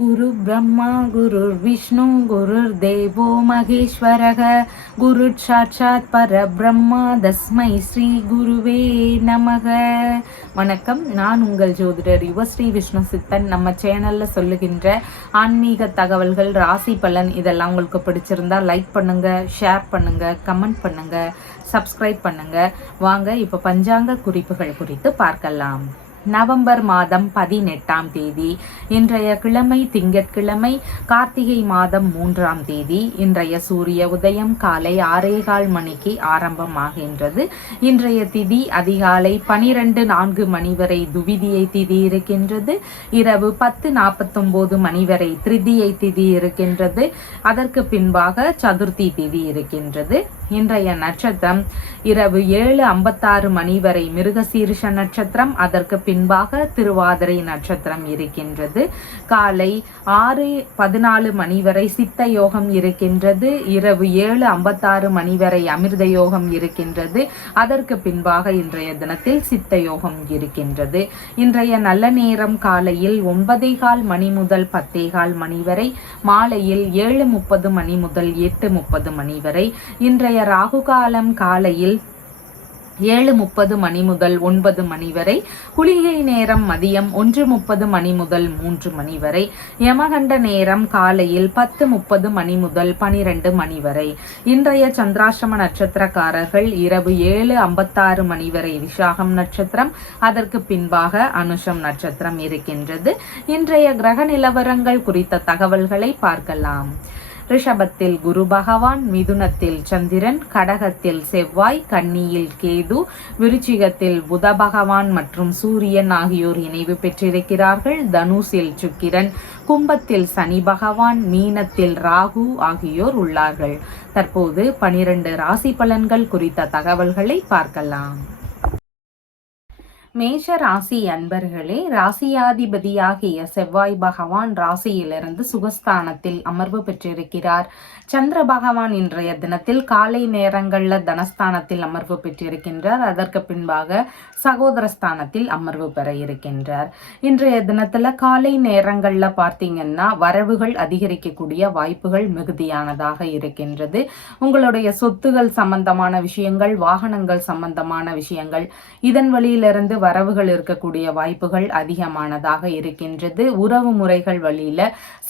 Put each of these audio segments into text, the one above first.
குரு பிரம்மா குரு விஷ்ணு குரு தேவோ மகேஸ்வரக குரு சாட்சாத் பரபிரம்மா தஸ்மை ஸ்ரீ குருவே நமக. வணக்கம், நான் உங்கள் ஜோதிடர் யுவஸ்ரீ விஷ்ணு சித்தன். நம்ம சேனல்ல சொல்லுகின்ற ஆன்மீக தகவல்கள், ராசி பலன் இதெல்லாம் உங்களுக்கு பிடிச்சிருந்தா லைக் பண்ணுங்க, ஷேர் பண்ணுங்க, கமெண்ட் பண்ணுங்க, சப்ஸ்கிரைப் பண்ணுங்க. வாங்க இப்போ பஞ்சாங்க குறிப்புகள் குறித்து பார்க்கலாம். நவம்பர் மாதம் 18ஆம் தேதி இன்றைய கிழமை திங்கட்கிழமை, கார்த்திகை மாதம் 3ஆம் தேதி. இன்றைய சூரிய உதயம் காலை 6:15 மணிக்கு ஆரம்பமாகின்றது. இன்றைய திதி அதிகாலை 12:04 மணி வரை துவிதியை திதி இருக்கின்றது. இரவு 10:49 மணி வரை திருதியை திதி இருக்கின்றது. அதற்கு பின்பாக சதுர்த்தி திதி இருக்கின்றது. இன்றைய நட்சத்திரம் இரவு 7:56 மணி வரை மிருகசீரிஷ நட்சத்திரம், அதற்கு பின்பாக திருவாதிரை நட்சத்திரம் இருக்கின்றது. காலை 6:14 மணி வரை சித்த யோகம் இருக்கின்றது. இரவு 7:56 மணி வரை அமிர்த யோகம் இருக்கின்றது. அதற்கு பின்பாக இன்றைய தினத்தில் சித்த யோகம் இருக்கின்றது. இன்றைய நல்ல நேரம் காலையில் 9:15 மணி முதல் 10:15 மணி வரை, மாலையில் 7:30 மணி முதல் 8:30 மணி வரை. இன்றைய ராகு காலம் காலையில் 7:30 மணி முதல் 9 மணி வரை. குளிகை நேரம் மதியம் 1:30 மணி முதல் 3 மணி வரை. யமகண்ட நேரம் காலையில் 10:30 மணி முதல் 12 மணி வரை. இன்றைய சந்திராஷ்டம நட்சத்திரக்காரர்கள் இரவு 7:56 மணி வரை விசாகம் நட்சத்திரம், அதற்கு பின்பாக அனுஷம் நட்சத்திரம் இருக்கின்றது. இன்றைய கிரக நிலவரங்கள் குறித்த தகவல்களை பார்க்கலாம். ரிஷபத்தில் குரு பகவான், மிதுனத்தில் சந்திரன், கடகத்தில் செவ்வாய், கன்னியில் கேது, விருச்சிகத்தில் புத பகவான் மற்றும் சூரியன் ஆகியோர் இணைவு பெற்றிருக்கிறார்கள். தனுசில் சுக்கிரன், கும்பத்தில் சனி பகவான், மீனத்தில் ராகு ஆகியோர் உள்ளார்கள். தற்போது 12 ராசி பலன்கள் குறித்த தகவல்களை பார்க்கலாம். மேஷ ராசி அன்பர்களே, ராசியாதிபதியாகிய செவ்வாய் பகவான் ராசியிலிருந்து சுகஸ்தானத்தில் அமர்வு பெற்றிருக்கிறார். சந்திர பகவான் இன்றைய தினத்தில் காலை நேரங்கள்ல தனஸ்தானத்தில் அமர்வு பெற்றிருக்கின்றார். அதற்கு பின்பாக சகோதரஸ்தானத்தில் அமர்வு பெற இருக்கின்றார். இன்றைய தினத்துல காலை நேரங்கள்ல பார்த்தீங்கன்னா வரவுகள் அதிகரிக்கக்கூடிய வாய்ப்புகள் மிகுதியானதாக இருக்கின்றது. உங்களுடைய சொத்துகள் சம்பந்தமான விஷயங்கள், வாகனங்கள் சம்பந்தமான விஷயங்கள், இதன் வழியிலிருந்து வரவுகள் இருக்கக்கூடிய வாய்ப்புகள் அதிகமானதாக இருக்கின்றது. உறவு முறைகள் வழியில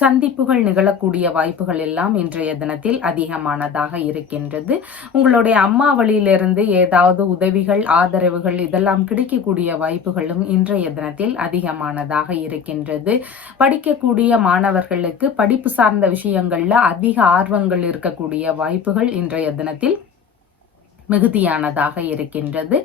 சந்திப்புகள் நிகழக்கூடிய வாய்ப்புகள் எல்லாம் இன்றைய தினத்தில் அதிகமானதாக இருக்கின்றது. உங்களுடைய அம்மா வழியிலிருந்து ஏதாவது உதவிகள், ஆதரவுகள் இதெல்லாம் கிடைக்கக்கூடிய வாய்ப்புகளும் இன்றைய தினத்தில் அதிகமானதாக இருக்கின்றது. படிக்கக்கூடிய மாணவர்களுக்கு படிப்பு சார்ந்த விஷயங்கள்ல அதிக ஆர்வங்கள் இருக்கக்கூடிய வாய்ப்புகள் இன்றைய தினத்தில் மிகுதியானதாக இருக்கின்றது.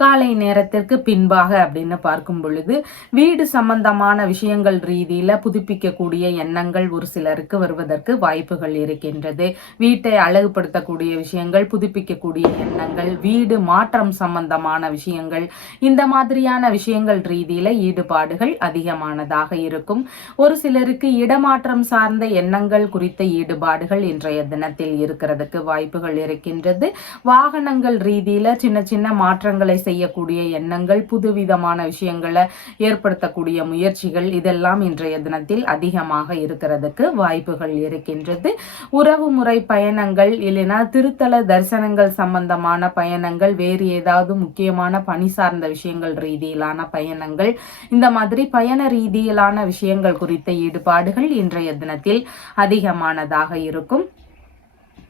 காலை நேரத்திற்கு பின்பாக அப்படின்னு பார்க்கும் பொழுது வீடு சம்பந்தமான விஷயங்கள் ரீதியில புதுப்பிக்கக்கூடிய எண்ணங்கள் ஒரு சிலருக்கு வருவதற்கு வாய்ப்புகள் இருக்கின்றது. வீட்டை அழகுபடுத்தக்கூடிய விஷயங்கள், புதுப்பிக்கக்கூடிய எண்ணங்கள், வீடு மாற்றம் சம்பந்தமான விஷயங்கள், இந்த மாதிரியான விஷயங்கள் ரீதியில ஈடுபாடுகள் அதிகமானதாக இருக்கும். ஒரு சிலருக்கு இடமாற்றம் சார்ந்த எண்ணங்கள் குறித்த ஈடுபாடுகள் இன்றைய தினத்தில் இருக்கிறதுக்கு வாய்ப்புகள் இருக்கின்றது. வாகனங்கள் ரீதியில சின்ன சின்ன மாற்றங்களை செய்யக்கூடிய எண்ணங்கள், புதுவிதமான விஷயங்களை ஏற்படுத்தக்கூடிய முயற்சிகள் இதெல்லாம் இன்றைய தினத்தில் அதிகமாக இருக்கிறதுக்கு வாய்ப்புகள் இருக்கின்றது. உறவு முறை பயணங்கள், இல்லைனா திருத்தல தரிசனங்கள் சம்பந்தமான பயணங்கள், வேறு ஏதாவது முக்கியமான பணி சார்ந்த விஷயங்கள் ரீதியிலான பயணங்கள், இந்த மாதிரி பயண ரீதியிலான விஷயங்கள் குறித்த ஈடுபாடுகள் இன்றைய தினத்தில் அதிகமானதாக இருக்கும்.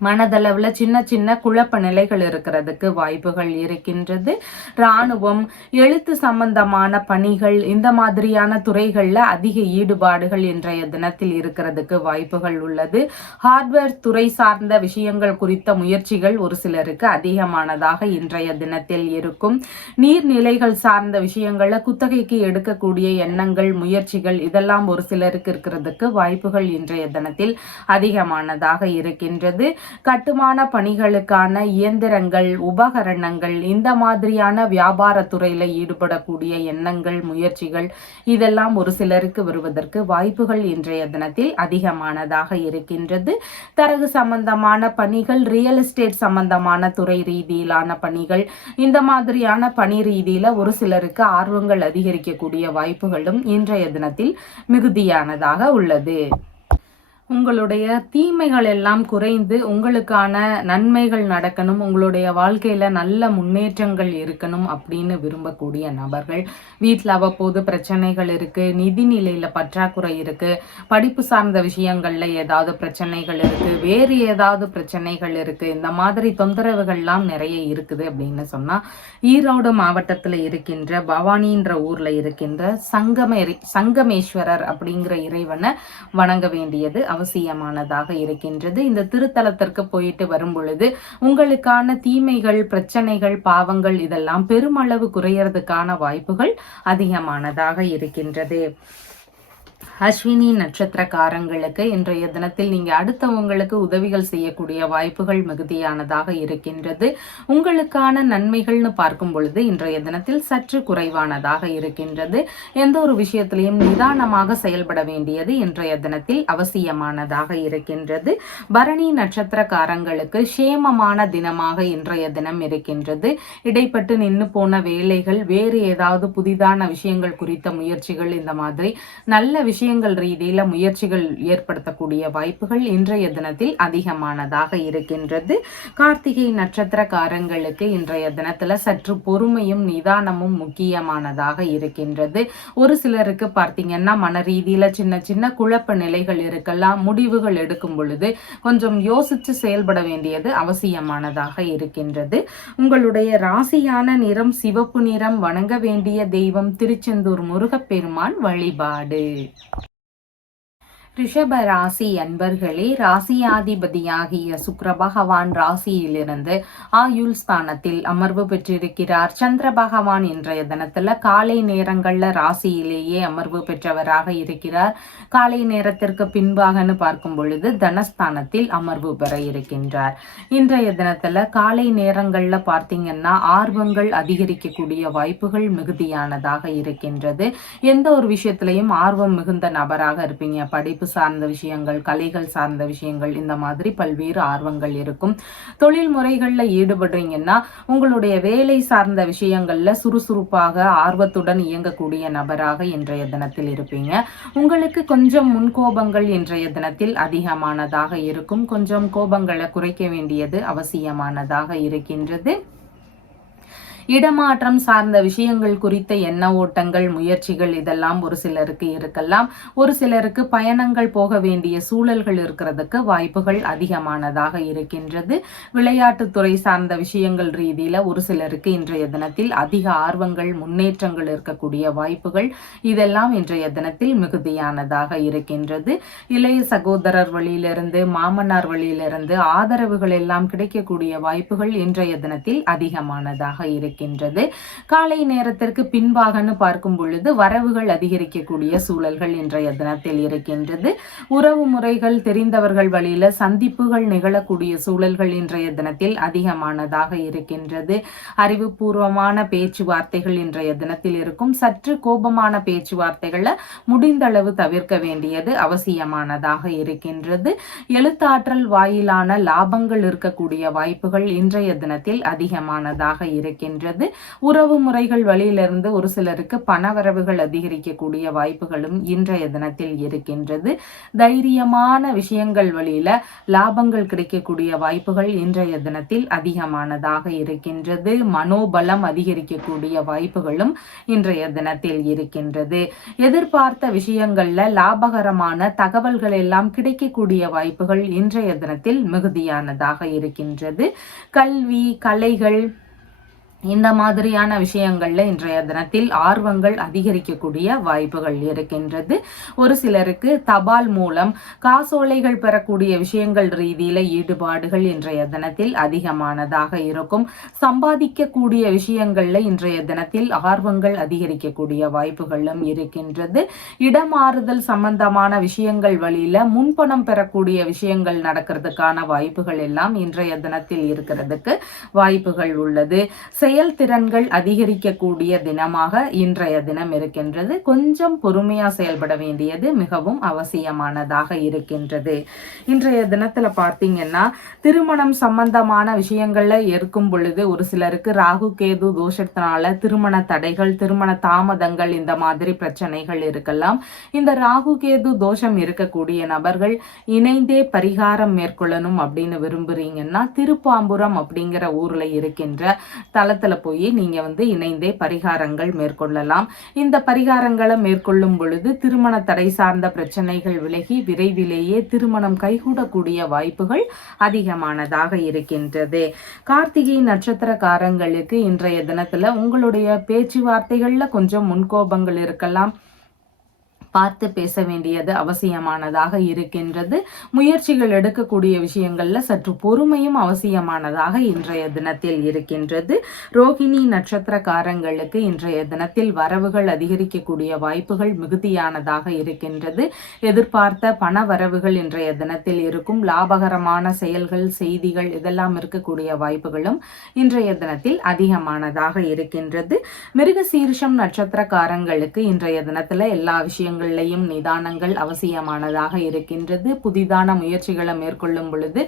மனதளவுல சின்ன சின்ன குழப்ப நிலைகள் இருக்கிறதுக்கு வாய்ப்புகள் இருக்கின்றது. இராணுவம், எழுத்து சம்பந்தமான பணிகள், இந்த மாதிரியான துறைகள்ல அதிக ஈடுபாடுகள் இன்றைய தினத்தில் இருக்கிறதுக்கு வாய்ப்புகள் உள்ளது. ஹார்ட்வேர் துறை சார்ந்த விஷயங்கள் குறித்த முயற்சிகள் ஒரு சிலருக்கு அதிகமானதாக இன்றைய தினத்தில் இருக்கும். நீர்நிலைகள் சார்ந்த விஷயங்கள்ல குத்தகைக்கு எடுக்கக்கூடிய எண்ணங்கள், முயற்சிகள் இதெல்லாம் ஒரு சிலருக்கு இருக்கிறதுக்கு வாய்ப்புகள் இன்றைய தினத்தில் அதிகமானதாக இருக்கின்றது. கட்டுமான பணிகளுக்கான இயந்திரங்கள், உபகரணங்கள், இந்த மாதிரியான வியாபார துறையில ஈடுபடக்கூடிய எண்ணங்கள், முயற்சிகள் இதெல்லாம் ஒரு சிலருக்கு வருவதற்கு வாய்ப்புகள் இன்றைய தினத்தில் அதிகமானதாக இருக்கின்றது. தரகு சம்பந்தமான பணிகள், ரியல் எஸ்டேட் சம்பந்தமான துறை ரீதியிலான பணிகள், இந்த மாதிரியான பணி ரீதியில ஒரு சிலருக்கு ஆர்வங்கள் அதிகரிக்கக்கூடிய வாய்ப்புகளும் இன்றைய தினத்தில் மிகுதியானதாக உள்ளது. உங்களுடைய தீமைகள் எல்லாம் குறைந்து உங்களுக்கான நன்மைகள் நடக்கணும், உங்களுடைய வாழ்க்கையில நல்ல முன்னேற்றங்கள் இருக்கணும் அப்படின்னு விரும்பக்கூடிய நபர்கள், வீட்டில் அவ்வப்போது பிரச்சனைகள் இருக்கு, நிதி நிலையில பற்றாக்குறை இருக்கு, படிப்பு சார்ந்த விஷயங்கள்ல ஏதாவது பிரச்சனைகள் இருக்கு, வேறு ஏதாவது பிரச்சனைகள் இருக்கு, இந்த மாதிரி தொந்தரவுகள்லாம் நிறைய இருக்குது அப்படின்னு சொன்னா ஈரோடு மாவட்டத்துல இருக்கின்ற பவானின்ற ஊர்ல இருக்கின்ற சங்கமேஸ்வரர் அப்படிங்கிற இறைவனை வணங்க வேண்டியது அவசியமானதாக இருக்கின்றது. இந்த திருத்தலத்திற்கு போயிட்டு வரும் பொழுது உங்களுக்கான தீமைகள், பிரச்சனைகள், பாவங்கள் இதெல்லாம் பெருமளவு குறையறதுக்கான வாய்ப்புகள் அதிகமானதாக இருக்கின்றது. அஸ்வினி நட்சத்திரக்காரங்களுக்கு இன்றைய தினத்தில் நீங்க அடுத்தவங்களுக்கு உதவிகள் செய்யக்கூடிய வாய்ப்புகள் மிகுதியானதாக இருக்கின்றது. உங்களுக்கான நன்மைகள்னு பார்க்கும் பொழுது இன்றைய தினத்தில் சற்று குறைவானதாக இருக்கின்றது. எந்த ஒரு விஷயத்திலையும் நிதானமாக செயல்பட வேண்டியது இன்றைய தினத்தில் அவசியமானதாக இருக்கின்றது. பரணி நட்சத்திரக்காரங்களுக்கு சேமமான தினமாக இன்றைய தினம் இருக்கின்றது. இடைப்பட்டு நின்று போன வேலைகள், வேறு ஏதாவது புதிதான விஷயங்கள் குறித்த முயற்சிகள், இந்த மாதிரி நல்ல விஷயங்கள் ரீதியில முயற்சிகள் ஏற்படுத்தக்கூடிய வாய்ப்புகள் இன்றைய தினத்தில் அதிகமானதாக இருக்கின்றது. கார்த்திகை நட்சத்திரக்காரங்களுக்கு இன்றைய தினத்துல சற்று பொறுமையும் நிதானமும் முக்கியமானதாக இருக்கின்றது. ஒரு சிலருக்கு பார்த்தீங்கன்னா மன ரீதியில சின்ன சின்ன குழப்ப நிலைகள் இருக்கலாம். முடிவுகள் எடுக்கும் பொழுது கொஞ்சம் யோசிச்சு செயல்பட வேண்டியது அவசியமானதாக இருக்கின்றது. உங்களுடைய ராசியான நிறம் சிவப்பு நிறம். வணங்க வேண்டிய தெய்வம் திருச்செந்தூர் முருகப்பெருமான் வழிபாடு. ரிஷப ராசி அன்பர்களே, ராசியாதிபதியாகிய சுக்கிர பகவான் ராசியிலிருந்து ஆயுள் ஸ்தானத்தில் அமர்வு பெற்றிருக்கிறார். சந்திர பகவான் இன்றைய தினத்துல காலை நேரங்கள்ல ராசியிலேயே அமர்வு பெற்றவராக இருக்கிறார். காலை நேரத்திற்கு பின்பாகன்னு பார்க்கும் பொழுது தனஸ்தானத்தில் அமர்வு பெற இருக்கின்றார். இன்றைய தினத்துல காலை நேரங்கள்ல பார்த்தீங்கன்னா ஆர்வங்கள் அதிகரிக்கக்கூடிய வாய்ப்புகள் மிகுதியானதாக இருக்கின்றது. எந்த ஒரு விஷயத்திலையும் ஆர்வம் மிகுந்த நபராக இருப்பீங்க. படிப்பு சார்ந்த விஷயங்கள், கலைகள் சார்ந்த விஷயங்கள், இந்த மாதிரி பல்வேறு ஆர்வங்கள் இருக்கும். தொழில் முறைகள்ல ஈடுபடுறீங்கன்னா உங்களுடைய வேலை சார்ந்த விஷயங்கள்ல சுறுசுறுப்பாக ஆர்வத்துடன் இயங்கக்கூடிய நபராக இன்றைய தினத்தில் இருப்பீங்க. உங்களுக்கு கொஞ்சம் முன்கோபங்கள் இன்றைய தினத்தில் அதிகமானதாக இருக்கும். கொஞ்சம் கோபங்களை குறைக்க வேண்டியது அவசியமானதாக இருக்கின்றது. இடமாற்றம் சார்ந்த விஷயங்கள் குறித்த எண்ண ஓட்டங்கள், முயற்சிகள் இதெல்லாம் ஒரு சிலருக்கு இருக்கலாம். ஒரு சிலருக்கு பயணங்கள் போக வேண்டிய சூழல்கள் இருக்கிறதுக்கு வாய்ப்புகள் அதிகமானதாக இருக்கின்றது. விளையாட்டுத்துறை சார்ந்த விஷயங்கள் ரீதியில ஒரு சிலருக்கு இன்றைய தினத்தில் அதிக ஆர்வங்கள், முன்னேற்றங்கள் இருக்கக்கூடிய வாய்ப்புகள் இதெல்லாம் இன்றைய தினத்தில் மிகுதியானதாக இருக்கின்றது. இளைய சகோதரர் வழியிலிருந்து, மாமனார் வழியிலிருந்து ஆதரவுகள் எல்லாம் கிடைக்கக்கூடிய வாய்ப்புகள் இன்றைய தினத்தில் அதிகமானதாக இருக்கின்றது. காலை நேரத்திற்கு பின்பாகன்னு பார்க்கும் பொழுது வரவுகள் அதிகரிக்கக்கூடிய சூழல்கள் இன்றைய தினத்தில் இருக்கின்றது. உறவு முறைகள், தெரிந்தவர்கள் வழியில சந்திப்புகள் நிகழக்கூடிய சூழல்கள் இன்றைய தினத்தில் அதிகமானதாக இருக்கின்றது. அறிவுபூர்வமான பேச்சுவார்த்தைகள் இன்றைய தினத்தில் இருக்கும். சற்று கோபமான பேச்சுவார்த்தைகளை முடிந்தளவு தவிர்க்க வேண்டியது அவசியமானதாக இருக்கின்றது. எழுத்தாற்றல் வாயிலான லாபங்கள் இருக்கக்கூடிய வாய்ப்புகள் இன்றைய தினத்தில் அதிகமானதாக இருக்கின்றது. உறவு முறைகள் வழியிலிருந்து ஒரு சிலருக்கு பணவரவுகள் அதிகரிக்கக்கூடிய வாய்ப்புகளும் இன்றைய தினத்தில் இருக்கின்றது. தைரியமான விஷயங்கள் வழியில லாபங்கள் கிடைக்கக்கூடிய வாய்ப்புகள் இன்றைய தினத்தில் அதிகமானதாக இருக்கின்றது. மனோபலம் அதிகரிக்கக்கூடிய வாய்ப்புகளும் இன்றைய தினத்தில் இருக்கின்றது. எதிர்பார்த்த விஷயங்கள்ல லாபகரமான தகவல்கள் எல்லாம் கிடைக்கக்கூடிய வாய்ப்புகள் இன்றைய தினத்தில் மிகுதியானதாக இருக்கின்றது. கல்வி, கலைகள் இந்த மாதிரியான விஷயங்கள்ல இன்றைய தினத்தில் ஆர்வங்கள் அதிகரிக்கக்கூடிய வாய்ப்புகள் இருக்கின்றது. ஒரு சிலருக்கு தபால் மூலம் காசோலைகள் பெறக்கூடிய விஷயங்கள் ரீதியில ஈடுபாடுகள் இன்றைய தினத்தில் அதிகமானதாக இருக்கும். சம்பாதிக்கக்கூடிய விஷயங்கள்ல இன்றைய தினத்தில் ஆர்வங்கள் அதிகரிக்கக்கூடிய வாய்ப்புகளும் இருக்கின்றது. இடமாறுதல் சம்பந்தமான விஷயங்கள் வழியில முன்பணம் பெறக்கூடிய விஷயங்கள் நடக்கிறதுக்கான வாய்ப்புகள் எல்லாம் இன்றைய தினத்தில் இருக்கிறதுக்கு வாய்ப்புகள் உள்ளது. செயல்திறன்கள் அதிகரிக்கக்கூடிய தினமாக இன்றைய தினம் இருக்கின்றது. கொஞ்சம் பொறுமையா செயல்பட வேண்டியது மிகவும் அவசியமானதாக இருக்கின்றது. இன்றைய தினத்துல பார்த்தீங்கன்னா திருமணம் சம்பந்தமான விஷயங்கள்ல இருக்கும் பொழுது ஒரு சிலருக்கு ராகு கேது தோஷத்தினால திருமண தடைகள், திருமண தாமதங்கள், இந்த மாதிரி பிரச்சனைகள் இருக்கலாம். இந்த ராகு கேது தோஷம் இருக்கக்கூடிய நபர்கள் இணைந்தே பரிகாரம் மேற்கொள்ளணும் அப்படின்னு விரும்புறீங்கன்னா திருப்பாம்புரம் அப்படிங்கிற ஊர்ல இருக்கின்ற தலத்துல போய் நீங்க இணைந்தே பரிகாரங்கள் மேற்கொள்ளலாம். இந்த பரிகாரங்களை மேற்கொள்ளும் பொழுது திருமண தடை சார்ந்த பிரச்சனைகள் விலகி விரைவிலேயே திருமணம் கைகூடக்கூடிய வாய்ப்புகள் அதிகமானதாக இருக்கின்றது. கார்த்திகை நட்சத்திரக்காரங்களுக்கு இன்றைய தினத்துல உங்களுடைய பேச்சுவார்த்தைகள்ல கொஞ்சம் முன்கோபங்கள் இருக்கலாம். பார்த்து பேச வேண்டியது அவசியமானதாக இருக்கின்றது. முயற்சிகள் எடுக்கக்கூடிய விஷயங்கள்ல சற்று பொறுமையும் அவசியமானதாக இன்றைய தினத்தில் இருக்கின்றது. ரோகிணி நட்சத்திரக்காரங்களுக்கு இன்றைய தினத்தில் வரவுகள் அதிகரிக்கக்கூடிய வாய்ப்புகள் மிகுதியானதாக இருக்கின்றது. எதிர்பார்த்த பண வரவுகள் இன்றைய தினத்தில் இருக்கும். லாபகரமான செயல்கள், செய்திகள் இதெல்லாம் இருக்கக்கூடிய வாய்ப்புகளும் இன்றைய தினத்தில் அதிகமானதாக இருக்கின்றது. மிருகசீரிஷம் நட்சத்திரக்காரங்களுக்கு இன்றைய தினத்துல எல்லா விஷயங்களும் நிதானங்கள் அவசியமானதாக இருக்கின்றது. புதிதான முயற்சிகளை மேற்கொள்ளும் பொழுது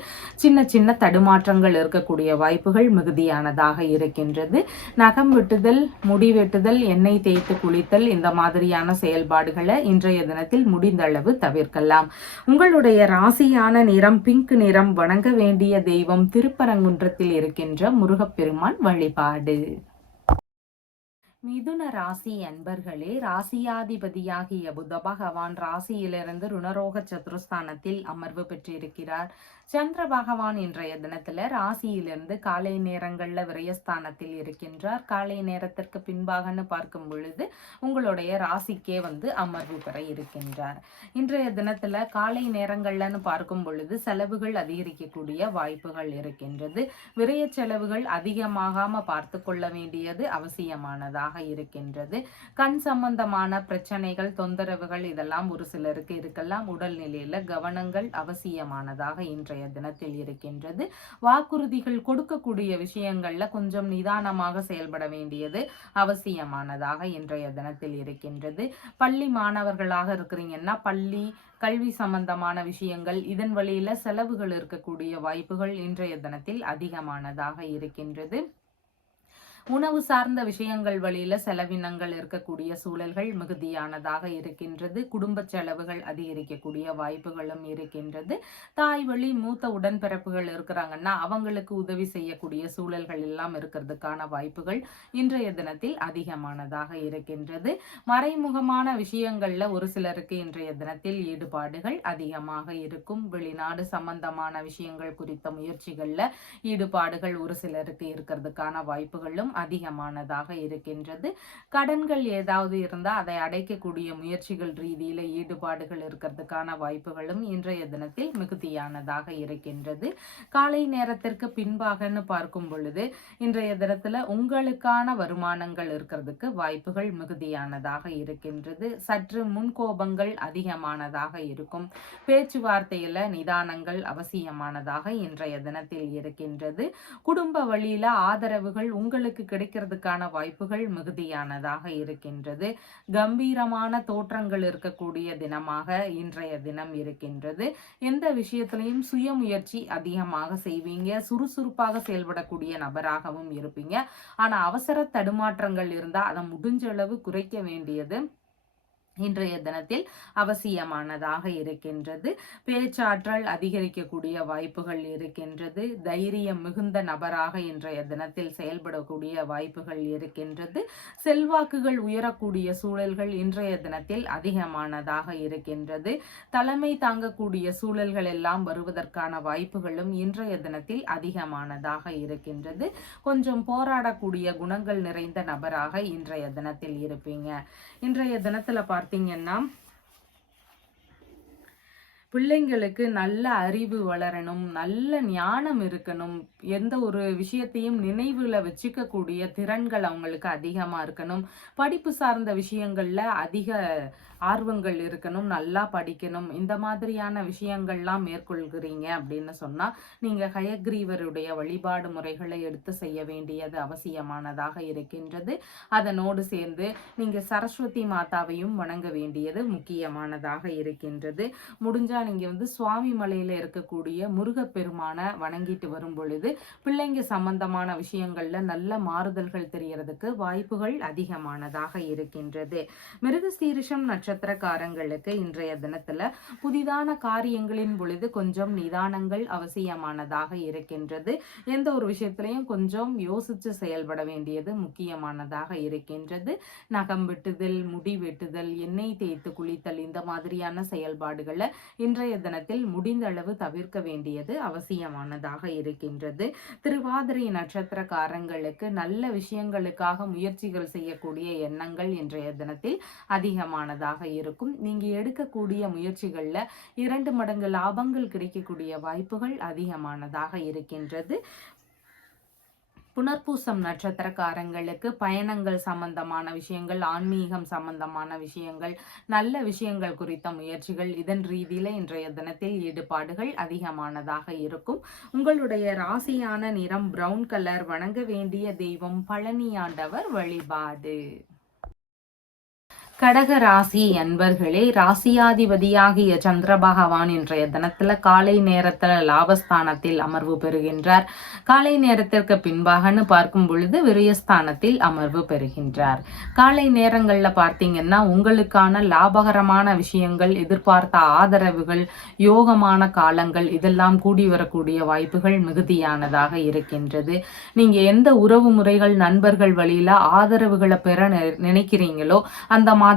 சின்ன சின்ன தடுமாற்றங்கள் இருக்கக்கூடிய வாய்ப்புகள் மிகுதியானதாக இருக்கின்றது. நகம் வெட்டுதல், முடி வெட்டுதல், எண்ணெய் தேய்த்து குளித்தல் இந்த மாதிரியான செயல்பாடுகளை இன்றைய தினத்தில் முடிந்த அளவு தவிர்க்கலாம். உங்களுடைய ராசியான நிறம் பிங்க் நிறம். வணங்க வேண்டிய தெய்வம் திருப்பரங்குன்றத்தில் இருக்கின்ற முருகப்பெருமான் வழிபாடு. மிதுன ராசி அன்பர்களே, ராசியாதிபதியாகிய புத பகவான் ராசியிலிருந்து ருணரோக சதுரஸ்தானத்தில் அமர்வு பெற்றிருக்கிறார். சந்திர பகவான் இன்றைய தினத்துல ராசியிலிருந்து காலை நேரங்கள்ல விரயஸ்தானத்தில் இருக்கின்றார். காலை நேரத்திற்கு பின்பாகன்னு பார்க்கும் பொழுது உங்களுடைய ராசிக்கே அமர்வு பெற இருக்கின்றார். இன்றைய தினத்துல காலை நேரங்கள்லன்னு பார்க்கும் பொழுது செலவுகள் அதிகரிக்கக்கூடிய வாய்ப்புகள் இருக்கின்றது. விரய செலவுகள் அதிகமாகாம பார்த்து கொள்ள வேண்டியது அவசியமானதாக இருக்கின்றது. கண் சம்பந்தமான பிரச்சனைகள், தொந்தரவுகள் இதெல்லாம் ஒரு சிலருக்கு இருக்கலாம். உடல்நிலையில கவனங்கள் அவசியமானதாக இன்றைய தினத்தில் இருக்கின்றது. வாக்குறுதிகள் கொடுக்கக்கூடிய விஷயங்கள்ல கொஞ்சம் நிதானமாக செயல்பட வேண்டியது அவசியமானதாக இன்றைய தினத்தில் இருக்கின்றது. பள்ளி மாணவர்களாக இருக்கிறீங்கன்னா பள்ளி கல்வி சம்பந்தமான விஷயங்கள் இதன் வழியில செலவுகள் இருக்கக்கூடிய வாய்ப்புகள் இன்றைய தினத்தில் அதிகமானதாக இருக்கின்றது. உணவு சார்ந்த விஷயங்கள் வழியில செலவினங்கள் இருக்கக்கூடிய சூழல்கள் மிகுதியானதாக இருக்கின்றது. குடும்ப செலவுகள் அதிகரிக்கக்கூடிய வாய்ப்புகளும் இருக்கின்றது. தாய் வழி மூத்த உடன்பிறப்புகள் இருக்கிறாங்கன்னா அவங்களுக்கு உதவி செய்யக்கூடிய சூழல்கள் எல்லாம் இருக்கிறதுக்கான வாய்ப்புகள் இன்றைய தினத்தில் அதிகமானதாக இருக்கின்றது. மறைமுகமான விஷயங்கள்ல ஒரு சிலருக்கு இன்றைய தினத்தில் ஈடுபாடுகள் அதிகமாக இருக்கும். வெளிநாடு சம்பந்தமான விஷயங்கள் குறித்த முயற்சிகள்ல ஈடுபாடுகள் ஒரு சிலருக்கு இருக்கிறதுக்கான வாய்ப்புகளும் அதிகமானதாக இருக்கின்றது. கடன்கள் ஏதாவது இருந்தால் அதை அடைக்கக்கூடிய முயற்சிகள் ரீதியில ஈடுபாடுகள் இருக்கிறதுக்கான வாய்ப்புகளும் இன்றைய தினத்தில் மிகுதியானதாக இருக்கின்றது. காலை நேரத்திற்கு பின்பாகன்னு பார்க்கும் பொழுது இன்றைய தினத்துல உங்களுக்கான வருமானங்கள் இருக்கிறதுக்கு வாய்ப்புகள் மிகுதியானதாக இருக்கின்றது. சற்று முன்கோபங்கள் அதிகமானதாக இருக்கும். பேச்சுவார்த்தையில நிதானங்கள் அவசியமானதாக இன்றைய தினத்தில் இருக்கின்றது. குடும்ப வழியில ஆதரவுகள் உங்களுக்கு கிடைக்கிறதுக்கான வாய்ப்புகள் மிகுதியானதாக இருக்கின்றது. கம்பீரமான தோற்றங்கள் இருக்கக்கூடிய தினமாக இன்றைய தினம் இருக்கின்றது. எந்த விஷயத்திலையும் சுயமுயற்சி அதிகமாக செய்வீங்க. சுறுசுறுப்பாக செயல்படக்கூடிய நபராகவும் இருப்பீங்க. ஆனா அவசர தடுமாற்றங்கள் இருந்தா அதை முடிஞ்ச அளவு குறைக்க வேண்டியது இன்றைய தினத்தில் அவசியமானதாக இருக்கின்றது. பேச்சாற்றல் அதிகரிக்கக்கூடிய வாய்ப்புகள் இருக்கின்றது. தைரியம் மிகுந்த நபராக இன்றைய தினத்தில் செயல்படக்கூடிய வாய்ப்புகள் இருக்கின்றது. செல்வாக்குகள் உயரக்கூடிய சூழல்கள் இன்றைய தினத்தில் அதிகமானதாக இருக்கின்றது. தலைமை தாங்கக்கூடிய சூழல்கள் எல்லாம் வருவதற்கான வாய்ப்புகளும் இன்றைய தினத்தில் அதிகமானதாக இருக்கின்றது. கொஞ்சம் போராடக்கூடிய குணங்கள் நிறைந்த நபராக இன்றைய தினத்தில் இருப்பீங்க. இன்றைய தினத்துல பார்த்தீங்கன்னா பிள்ளைங்களுக்கு நல்ல அறிவு வளரணும், நல்ல ஞானம் இருக்கணும், எந்த ஒரு விஷயத்தையும் நினைவுல வச்சுக்கக்கூடிய திறன்கள் அவங்களுக்கு அதிகமா இருக்கணும், படிப்பு சார்ந்த விஷயங்கள்ல அதிக ஆர்வங்கள் இருக்கணும், நல்லா படிக்கணும், இந்த மாதிரியான விஷயங்கள்லாம் மேற்கொள்கிறீங்க அப்படின்னு சொன்னா நீங்க ஹயக்ரீவருடைய வழிபாடு முறைகளை எடுத்து செய்ய வேண்டியது அவசியமானதாக இருக்கின்றது. அதனோடு சேர்ந்து நீங்க சரஸ்வதி மாதாவையும் வணங்க வேண்டியது முக்கியமானதாக இருக்கின்றது. முடிஞ்சா நீங்க சுவாமி மலையில இருக்கக்கூடிய முருகப்பெருமான வணங்கிட்டு வரும் பொழுது பிள்ளைங்க சம்பந்தமான விஷயங்கள்ல நல்ல மாறுதல்கள் தெரியறதுக்கு வாய்ப்புகள் அதிகமானதாக இருக்கின்றது. மிருகசீரிஷம் நட்சத்திரக்காரங்களுக்கு இன்றைய தினத்துல புதிதான காரியங்களின் பொழுது கொஞ்சம் நிதானங்கள் அவசியமானதாக இருக்கின்றது. எந்த ஒரு விஷயத்திலையும் கொஞ்சம் யோசிச்சு செயல்பட வேண்டியது முக்கியமானதாக இருக்கின்றது. நகம் வெட்டுதல், முடி வெட்டுதல், எண்ணெய் தேய்த்து குளித்தல், இந்த மாதிரியான செயல்பாடுகளை இன்றைய தினத்தில் முடிந்த அளவு தவிர்க்க வேண்டியது அவசியமானதாக இருக்கின்றது. திருவாதிரை நட்சத்திரக்காரங்களுக்கு நல்ல விஷயங்களுக்காக முயற்சிகள் செய்யக்கூடிய எண்ணங்கள் இன்றைய தினத்தில் அதிகமானதாக இருக்கும். நீங்க எடுக்கக்கூடிய முயற்சிகள்ல 2 மடங்கு லாபங்கள் கிடைக்கக்கூடிய வாய்ப்புகள் அதிகமானதாக இருக்கின்றது. புனர்பூசம் நட்சத்திரக்காரங்களுக்கு பயணங்கள் சம்பந்தமான விஷயங்கள், ஆன்மீகம் சம்பந்தமான விஷயங்கள், நல்ல விஷயங்கள் குறித்த முயற்சிகள், இதன் ரீதியில இன்றைய தினத்தில் ஈடுபாடுகள் அதிகமானதாக இருக்கும். உங்களுடைய ராசியான நிறம் பிரவுன் கலர். வணங்க வேண்டிய தெய்வம் பழனியாண்டவர் வழிபாடு. கடக ராசி அன்பர்களே, ராசியாதிபதியாகிய சந்திர பகவான் இன்றைய தினத்துல காலை நேரத்துல லாபஸ்தானத்தில் அமர்வு பெறுகின்றார். காலை நேரத்திற்கு பின்பாகன்னு பார்க்கும் பொழுது விரயஸ்தானத்தில் அமர்வு பெறுகின்றார். காலை நேரங்கள்ல பார்த்தீங்கன்னா உங்களுக்கான லாபகரமான விஷயங்கள், எதிர்பார்த்த ஆதரவுகள், யோகமான காலங்கள் இதெல்லாம் கூடி வரக்கூடிய வாய்ப்புகள் மிகுதியானதாக இருக்கின்றது. நீங்க எந்த உறவு முறைகள், நண்பர்கள் வழியில ஆதரவுகளை பெற நினைக்கிறீங்களோ அந்த மாதிரியான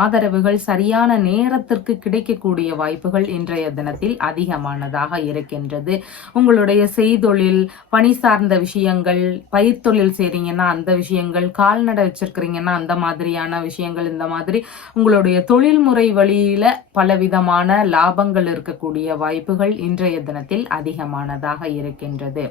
ஆதரவுகள் சரியான நேரத்திற்கு கிடைக்கக்கூடிய வாய்ப்புகள் இன்றைய தினத்தில் அதிகமானதாக இருக்கின்றது. உங்களுடைய செய்தொழில், பணி சார்ந்த விஷயங்கள், பயிர் தொழில் செய்றீங்கன்னா அந்த விஷயங்கள், கால்நடை வச்சிருக்கிறீங்கன்னா அந்த மாதிரியான விஷயங்கள், இந்த மாதிரி உங்களுடைய தொழில்முறை வழியில பலவிதமான லாபங்கள் இருக்கக்கூடிய வாய்ப்புகள் இன்றைய தினத்தில் அதிகமானதாக இருக்கின்றது.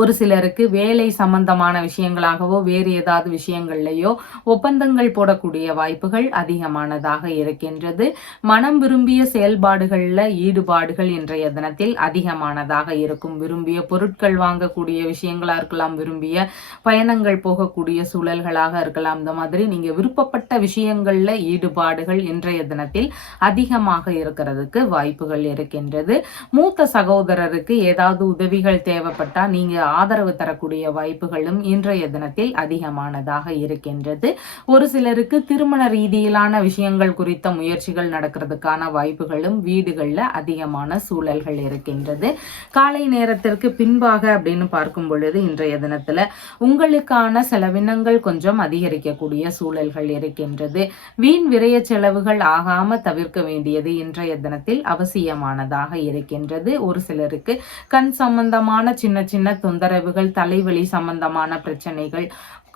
ஒரு சிலருக்கு வேலை சம்பந்தமான விஷயங்களாகவோ வேறு ஏதாவது விஷயங்கள்லையோ ஒப்பந்தங்கள் போடக்கூடிய வாய்ப்புகள் அதிகமானதாக இருக்கின்றது. மனம் விரும்பிய செயல்பாடுகளில் ஈடுபாடுகள் இன்றைய தினத்தில் அதிகமானதாக இருக்கும். விரும்பிய பொருட்கள் வாங்கக்கூடிய விஷயங்களா இருக்கலாம், விரும்பிய பயணங்கள் போகக்கூடிய சூழல்களாக இருக்கலாம். இந்த மாதிரி நீங்க விருப்பப்பட்ட விஷயங்கள்ல ஈடுபாடுகள் இன்றைய தினத்தில் அதிகமாக இருக்கிறதுக்கு வாய்ப்புகள் இருக்கின்றது. மூத்த சகோதரருக்கு ஏதாவது உதவிகள் தேவைப்பட்டா நீங்க ஆதரவு தரக்கூடிய வாய்ப்புகளும் இன்றைய தினத்தில் அதிகமானதாக இருக்கின்றது. ஒரு சிலருக்கு திருமண ரீதியிலான விஷயங்கள் குறித்த முயற்சிகள் நடக்கிறதுக்கான வாய்ப்புகளும் வீடுகள்ல அதிகமான சூழல்கள் இருக்கின்றது. காலை நேரத்திற்கு பின்பாக அப்படின்னு பார்க்கும் பொழுது இன்றைய தினத்துல உங்களுக்கான செலவினங்கள் கொஞ்சம் அதிகரிக்கக்கூடிய சூழல்கள் இருக்கின்றது. வீண் விரய செலவுகள் ஆகாம தவிர்க்க வேண்டியது இன்றைய தினத்தில் அவசியமானதாக இருக்கின்றது. ஒரு சிலருக்கு கண் சம்பந்தமான சின்ன சின்ன தொந்தரவுகள், தலைவலி சம்பந்தமான பிரச்சனைகள்,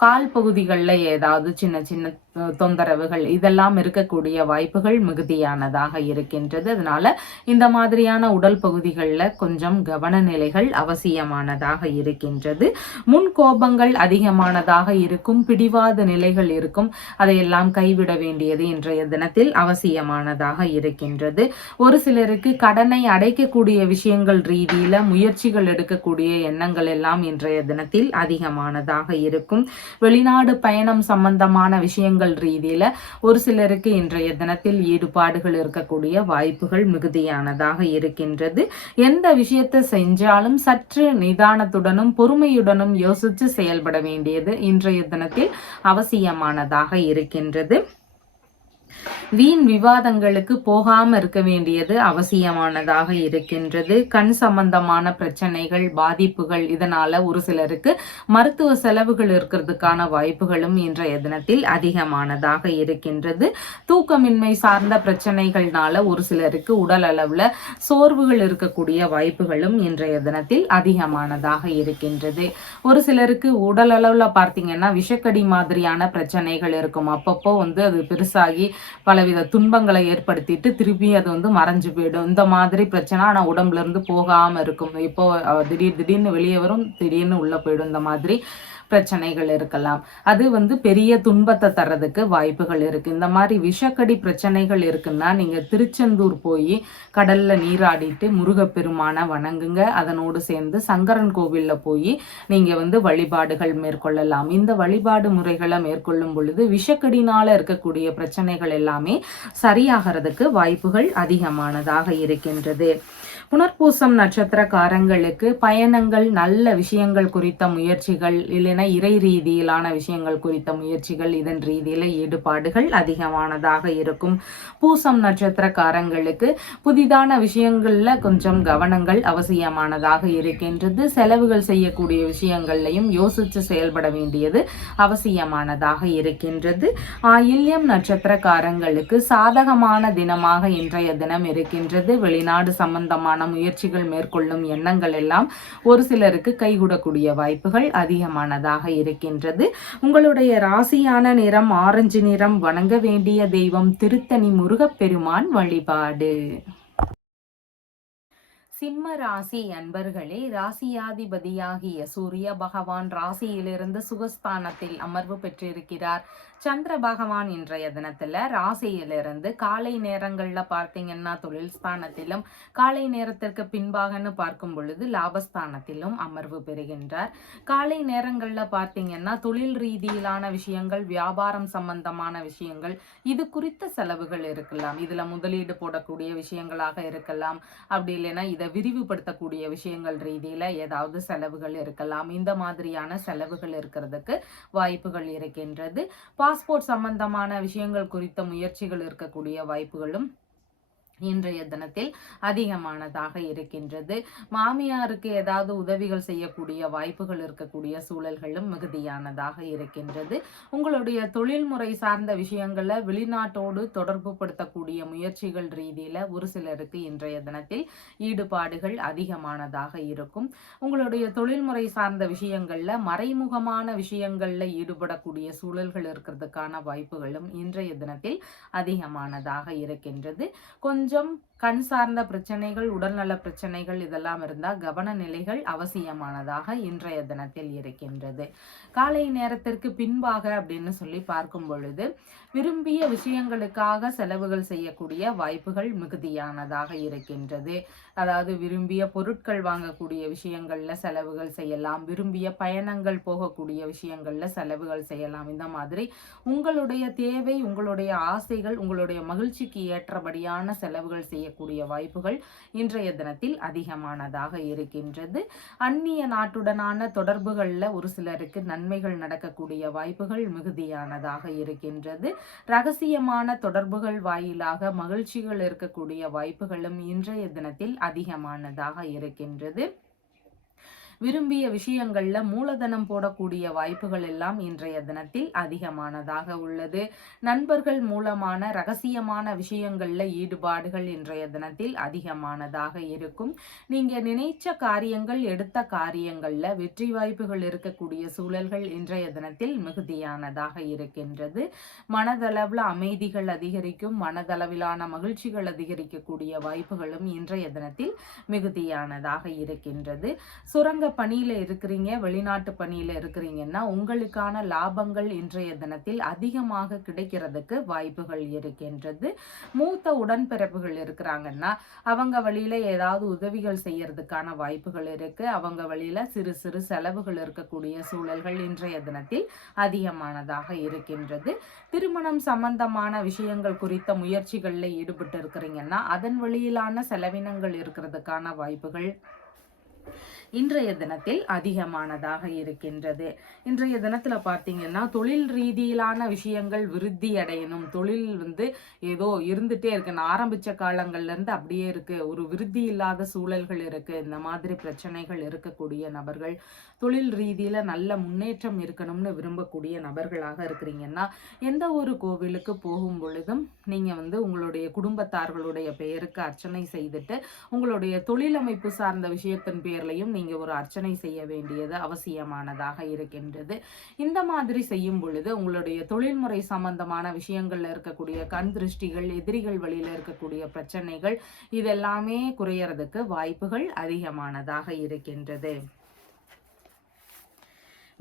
கால் பகுதிகளில் ஏதாவது சின்ன சின்ன தொந்தரவுகள் இதெல்லாம் இருக்கக்கூடிய வாய்ப்புகள் மிகுதியானதாக இருக்கின்றது. அதனால இந்த மாதிரியான உடல் பகுதிகளில் கொஞ்சம் கவன நிலைகள் அவசியமானதாக இருக்கின்றது. முன் கோபங்கள் அதிகமானதாக இருக்கும், பிடிவாத நிலைகள் இருக்கும், அதையெல்லாம் கைவிட வேண்டியது இன்றைய தினத்தில் அவசியமானதாக இருக்கின்றது. ஒரு சிலருக்கு கடனை அடைக்கக்கூடிய விஷயங்கள் ரீதியில முயற்சிகள் எடுக்கக்கூடிய எண்ணங்கள் எல்லாம் இன்றைய தினத்தில் அதிகமானதாக இருக்கும். வெளிநாடு பயணம் சம்பந்தமான விஷயங்கள் ரீதியில ஒரு சிலருக்கு இன்றைய தினத்தில் ஈடுபாடுகள் இருக்கக்கூடிய வாய்ப்புகள் மிகுதியானதாக இருக்கின்றது. எந்த விஷயத்தை செஞ்சாலும் சற்று நிதானத்துடனும் பொறுமையுடனும் யோசித்து செயல்பட வேண்டியது இன்றைய தினத்தில் அவசியமானதாக இருக்கின்றது. வீண் விவாதங்களுக்கு போகாம இருக்க வேண்டியது அவசியமானதாக இருக்கின்றது. கண் சம்பந்தமான பிரச்சனைகள், பாதிப்புகள் இதனால ஒரு சிலருக்கு மருத்துவ செலவுகள் இருக்கிறதுக்கான வாய்ப்புகளும் இன்றைய தினத்தில் அதிகமானதாக இருக்கின்றது. தூக்கமின்மை சார்ந்த பிரச்சனைகள்னால ஒரு சிலருக்கு உடல் அளவுல சோர்வுகள் இருக்கக்கூடிய வாய்ப்புகளும் இன்றைய தினத்தில் அதிகமானதாக இருக்கின்றது. ஒரு சிலருக்கு உடல் அளவுல பார்த்தீங்கன்னா விஷக்கடி மாதிரியான பிரச்சனைகள் இருக்கும். அப்பப்போ அது பெருசாகி பலவித துன்பங்களை ஏற்படுத்திட்டு திருப்பி அது மறைஞ்சு போயிடும். இந்த மாதிரி பிரச்சனை ஆனா உடம்புல இருந்து போகாம இருக்கும். இப்போ திடீர்னு வெளியே வரும், திடீர்னு உள்ள போயிடும். இந்த மாதிரி பிரச்சனைகள் இருக்கலாம். அது பெரிய துன்பத்தை தர்றதுக்கு வாய்ப்புகள் இருக்கு. இந்த மாதிரி விஷக்கடி பிரச்சனைகள் இருக்குன்னா நீங்க திருச்செந்தூர் போய் கடல்ல நீராடிட்டு முருகப்பெருமான வணங்குங்க. அதனோடு சேர்ந்து சங்கரன் கோவில்ல போய் நீங்க வழிபாடுகள் மேற்கொள்ளலாம். இந்த வழிபாடு முறைகளை மேற்கொள்ளும் பொழுது விஷக்கடினால இருக்கக்கூடிய பிரச்சனைகள் எல்லாமே சரியாகிறதுக்கு வாய்ப்புகள் அதிகமானதாக இருக்கின்றது. புனர்பூசம் நட்சத்திரக்காரங்களுக்கு பயணங்கள், நல்ல விஷயங்கள் குறித்த முயற்சிகள், இல்லைன்னா இறை ரீதியிலான விஷயங்கள் குறித்த முயற்சிகள், இதன் ரீதியில ஈடுபாடுகள் அதிகமானதாக இருக்கும். பூசம் நட்சத்திரக்காரங்களுக்கு புதிதான விஷயங்கள்ல கொஞ்சம் கவனங்கள் அவசியமானதாக இருக்கின்றது. செலவுகள் செய்யக்கூடிய விஷயங்கள்லையும் யோசித்து செயல்பட வேண்டியது அவசியமானதாக இருக்கின்றது. ஆயில்யம் நட்சத்திரக்காரங்களுக்கு சாதகமான தினமாக இன்றைய தினம் இருக்கின்றது. வெளிநாடு சம்பந்தமான முயற்சிகள் மேற்கொள்ளும் எண்ணங்கள் எல்லாம் ஒரு சிலருக்கு கைகூடக்கூடிய வாய்ப்புகள் அதிகமானதாக இருக்கின்றது. உங்களுடைய ராசியான நிறம் ஆரஞ்சு நிறம். வணங்க வேண்டிய தெய்வம் திருத்தணி முருகப்பெருமான் வழிபாடு. சிம்ம ராசி அன்பர்களே, ராசியாதிபதியாகிய சூரிய பகவான் ராசியிலிருந்து சுகஸ்தானத்தில் அமர்வு பெற்றிருக்கிறார். சந்திர பகவான் இன்றைய தினத்துல ராசியிலிருந்து காலை நேரங்கள்ல பார்த்தீங்கன்னா தொழில் ஸ்தானத்திலும், காலை நேரத்திற்கு பின்பாகன்னு பார்க்கும் பொழுது லாபஸ்தானத்திலும் அமர்வு பெறுகின்றார். காலை நேரங்கள்ல பார்த்தீங்கன்னா தொழில் ரீதியிலான விஷயங்கள், வியாபாரம் சம்பந்தமான விஷயங்கள், இது குறித்த செலவுகள் இருக்கலாம். இதுல முதலீடு போடக்கூடிய விஷயங்களாக இருக்கலாம். அப்படி இல்லைன்னா இதை விரிவுபடுத்தக்கூடிய விஷயங்கள் ரீதியில ஏதாவது செலவுகள் இருக்கலாம். இந்த மாதிரியான செலவுகள் இருக்கிறதுக்கு வாய்ப்புகள் இருக்கின்றது. பாஸ்போர்ட் சம்பந்தமான விஷயங்கள் குறித்த முயற்சிகள் இருக்கக்கூடிய வாய்ப்புகளும் இன்றைய தினத்தில் அதிகமானதாக இருக்கின்றது. மாமியாருக்கு ஏதாவது உதவிகள் செய்யக்கூடிய வாய்ப்புகள் இருக்கக்கூடிய சூழல்களும் மிகுதியானதாக இருக்கின்றது. உங்களுடைய தொழில்முறை சார்ந்த விஷயங்களை வெளிநாட்டோடு தொடர்பு படுத்தக்கூடிய முயற்சிகள் ரீதியில ஒரு சிலருக்கு இன்றைய தினத்தில் ஈடுபாடுகள் அதிகமானதாக இருக்கும். உங்களுடைய தொழில்முறை சார்ந்த விஷயங்கள்ல மறைமுகமான விஷயங்கள்ல ஈடுபடக்கூடிய சூழல்கள் இருக்கிறதுக்கான வாய்ப்புகளும் இன்றைய தினத்தில் அதிகமானதாக இருக்கின்றது. கொஞ்சம் கண் சார்ந்த பிரச்சனைகள், உடல்நல பிரச்சனைகள் இதெல்லாம் இருந்தால் கவன நிலைகள் அவசியமானதாக இன்றைய தினத்தில் இருக்கின்றது. காலை நேரத்திற்கு பின்பாக அப்படின்னு சொல்லி பார்க்கும் பொழுது விரும்பிய விஷயங்களுக்காக செலவுகள் செய்யக்கூடிய வாய்ப்புகள் மிகுதியானதாக இருக்கின்றது. அதாவது விரும்பிய பொருட்கள் வாங்கக்கூடிய விஷயங்கள்ல செலவுகள் செய்யலாம். விரும்பிய பயணங்கள் போகக்கூடிய விஷயங்கள்ல செலவுகள் செய்யலாம். இந்த மாதிரி உங்களுடைய தேவை, உங்களுடைய ஆசைகள், உங்களுடைய மகிழ்ச்சிக்கு ஏற்றபடியான செலவுகள் செய்யக்கூடிய வாய்ப்புகள் இன்றைய தினத்தில் அதிகமானதாக இருக்கின்றது. அந்நிய நாட்டுடனான தொடர்புகள்ல ஒரு சிலருக்கு நன்மைகள் நடக்கக்கூடிய வாய்ப்புகள் மிகுதியானதாக இருக்கின்றது. ரகசியமான தொடர்புகள் வாயிலாக மகிழ்ச்சிகள் இருக்கக்கூடிய வாய்ப்புகளும் இன்றைய தினத்தில் அதிகமானதாக இருக்கின்றது. விரும்பிய விஷயங்கள்ல மூலதனம் போடக்கூடிய வாய்ப்புகள் எல்லாம் இன்றைய தினத்தில் அதிகமானதாக உள்ளது. நண்பர்கள் மூலமான ரகசியமான விஷயங்கள்ல ஈடுபாடுகள் இன்றைய தினத்தில் அதிகமானதாக இருக்கும். நீங்க நினைச்ச காரியங்கள், எடுத்த காரியங்கள்ல வெற்றி வாய்ப்புகள் இருக்கக்கூடிய சூழல்கள் இன்றைய தினத்தில் மிகுதியானதாக இருக்கின்றது. மனதளவுல அமைதிகள் அதிகரிக்கும். மனதளவிலான மகிழ்ச்சிகள் அதிகரிக்கக்கூடிய வாய்ப்புகளும் இன்றைய தினத்தில் மிகுதியானதாக இருக்கின்றது. சுரங்க பணியில இருக்கிறீங்க, வெளிநாட்டு பணியில இருக்கிறீங்கன்னா உங்களுக்கான லாபங்கள் இன்றைய தினத்தில் அதிகமாக கிடைக்கிறதுக்கு வாய்ப்புகள் இருக்கின்றது. மூத்த உடன்பிறப்புகள் இருக்கிறாங்கன்னா அவங்க வழியில ஏதாவது உதவிகள் செய்யறதுக்கான வாய்ப்புகள் இருக்கு. அவங்க வழியில சிறு சிறு செலவுகள் இருக்கக்கூடிய சூழல்கள் இன்றைய தினத்தில் அதிகமானதாக இருக்கின்றது. திருமணம் சம்பந்தமான விஷயங்கள் குறித்த முயற்சிகள்ல ஈடுபட்டு இருக்கிறீங்கன்னா அதன் வழியிலான செலவினங்கள் இருக்கிறதுக்கான வாய்ப்புகள் இன்றைய தினத்தில் அதிகமானதாக இருக்கின்றது. இன்றைய தினத்துல பார்த்தீங்கன்னா தொழில் ரீதியிலான விஷயங்கள் விருத்தி அடையணும். தொழில் ஏதோ இருந்துட்டே இருக்கு, நான் ஆரம்பிச்ச காலங்கள்ல இருந்து அப்படியே இருக்கு, ஒரு விருத்தி இல்லாத சூழல்கள் இருக்கு, இந்த மாதிரி பிரச்சனைகள் இருக்கக்கூடிய நபர்கள், தொழில் ரீதியில நல்ல முன்னேற்றம் இருக்கணும்னு விரும்பக்கூடிய நபர்களாக இருக்கிறீங்கன்னா எந்த ஒரு கோவிலுக்கு போகும் பொழுதும் நீங்க உங்களுடைய குடும்பத்தார்களுடைய பெயருக்கு அர்ச்சனை செய்துட்டு உங்களுடைய தொழிலமைப்பு சார்ந்த விஷயத்தின் பேர்லையும் நீங்க ஒரு அர்ச்சனை செய்ய வேண்டியது அவசியமானதாக இருக்கின்றது. இந்த மாதிரி செய்யும் பொழுது உங்களுடைய தொழில்முறை சம்பந்தமான விஷயங்கள்ல இருக்கக்கூடிய கண் திருஷ்டிகள், எதிரிகள் வழியில இருக்கக்கூடிய பிரச்சனைகள் இதெல்லாமே குறையறதுக்கு வாய்ப்புகள் அதிகமானதாக இருக்கின்றது.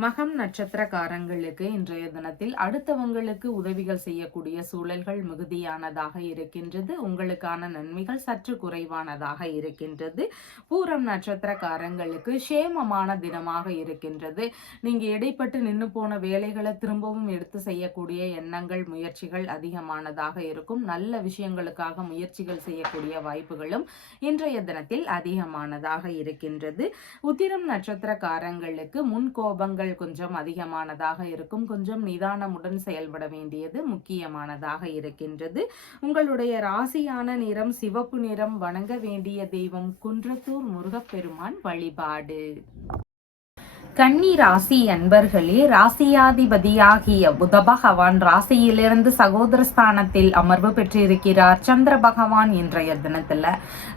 மகம் நட்சத்திரக்காரங்களுக்கு இன்றைய தினத்தில் அடுத்தவங்களுக்கு உதவிகள் செய்யக்கூடிய சூழல்கள் மிகுதியானதாக இருக்கின்றது. உங்களுக்கான நன்மைகள் சற்று குறைவானதாக இருக்கின்றது. பூரம் நட்சத்திரக்காரங்களுக்கு சேமமான தினமாக இருக்கின்றது. நீங்க இடைப்பட்டு நின்று போன வேலைகளை திரும்பவும் எடுத்து செய்யக்கூடிய எண்ணங்கள், முயற்சிகள் அதிகமானதாக இருக்கும். நல்ல விஷயங்களுக்காக முயற்சிகள் செய்யக்கூடிய வாய்ப்புகளும் இன்றைய தினத்தில் அதிகமானதாக இருக்கின்றது. உத்திரம் நட்சத்திரக்காரங்களுக்கு முன் கோபங்கள் கொஞ்சம் அதிகமானதாக இருக்கும். கொஞ்சம் நிதானமுடன் செயல்பட வேண்டியது முக்கியமானதாக இருக்கின்றது. உங்களுடைய ராசியான நிறம் சிவப்பு நிறம். வணங்க வேண்டிய தெய்வம் குன்றத்தூர் முருகப்பெருமான் வழிபாடு. கன்னி ராசி அன்பர்களே, ராசியாதிபதியாகிய புத பகவான் ராசியிலிருந்து சகோதரஸ்தானத்தில் அமர்வு பெற்றிருக்கிறார். சந்திர பகவான் இன்றைய தினத்துல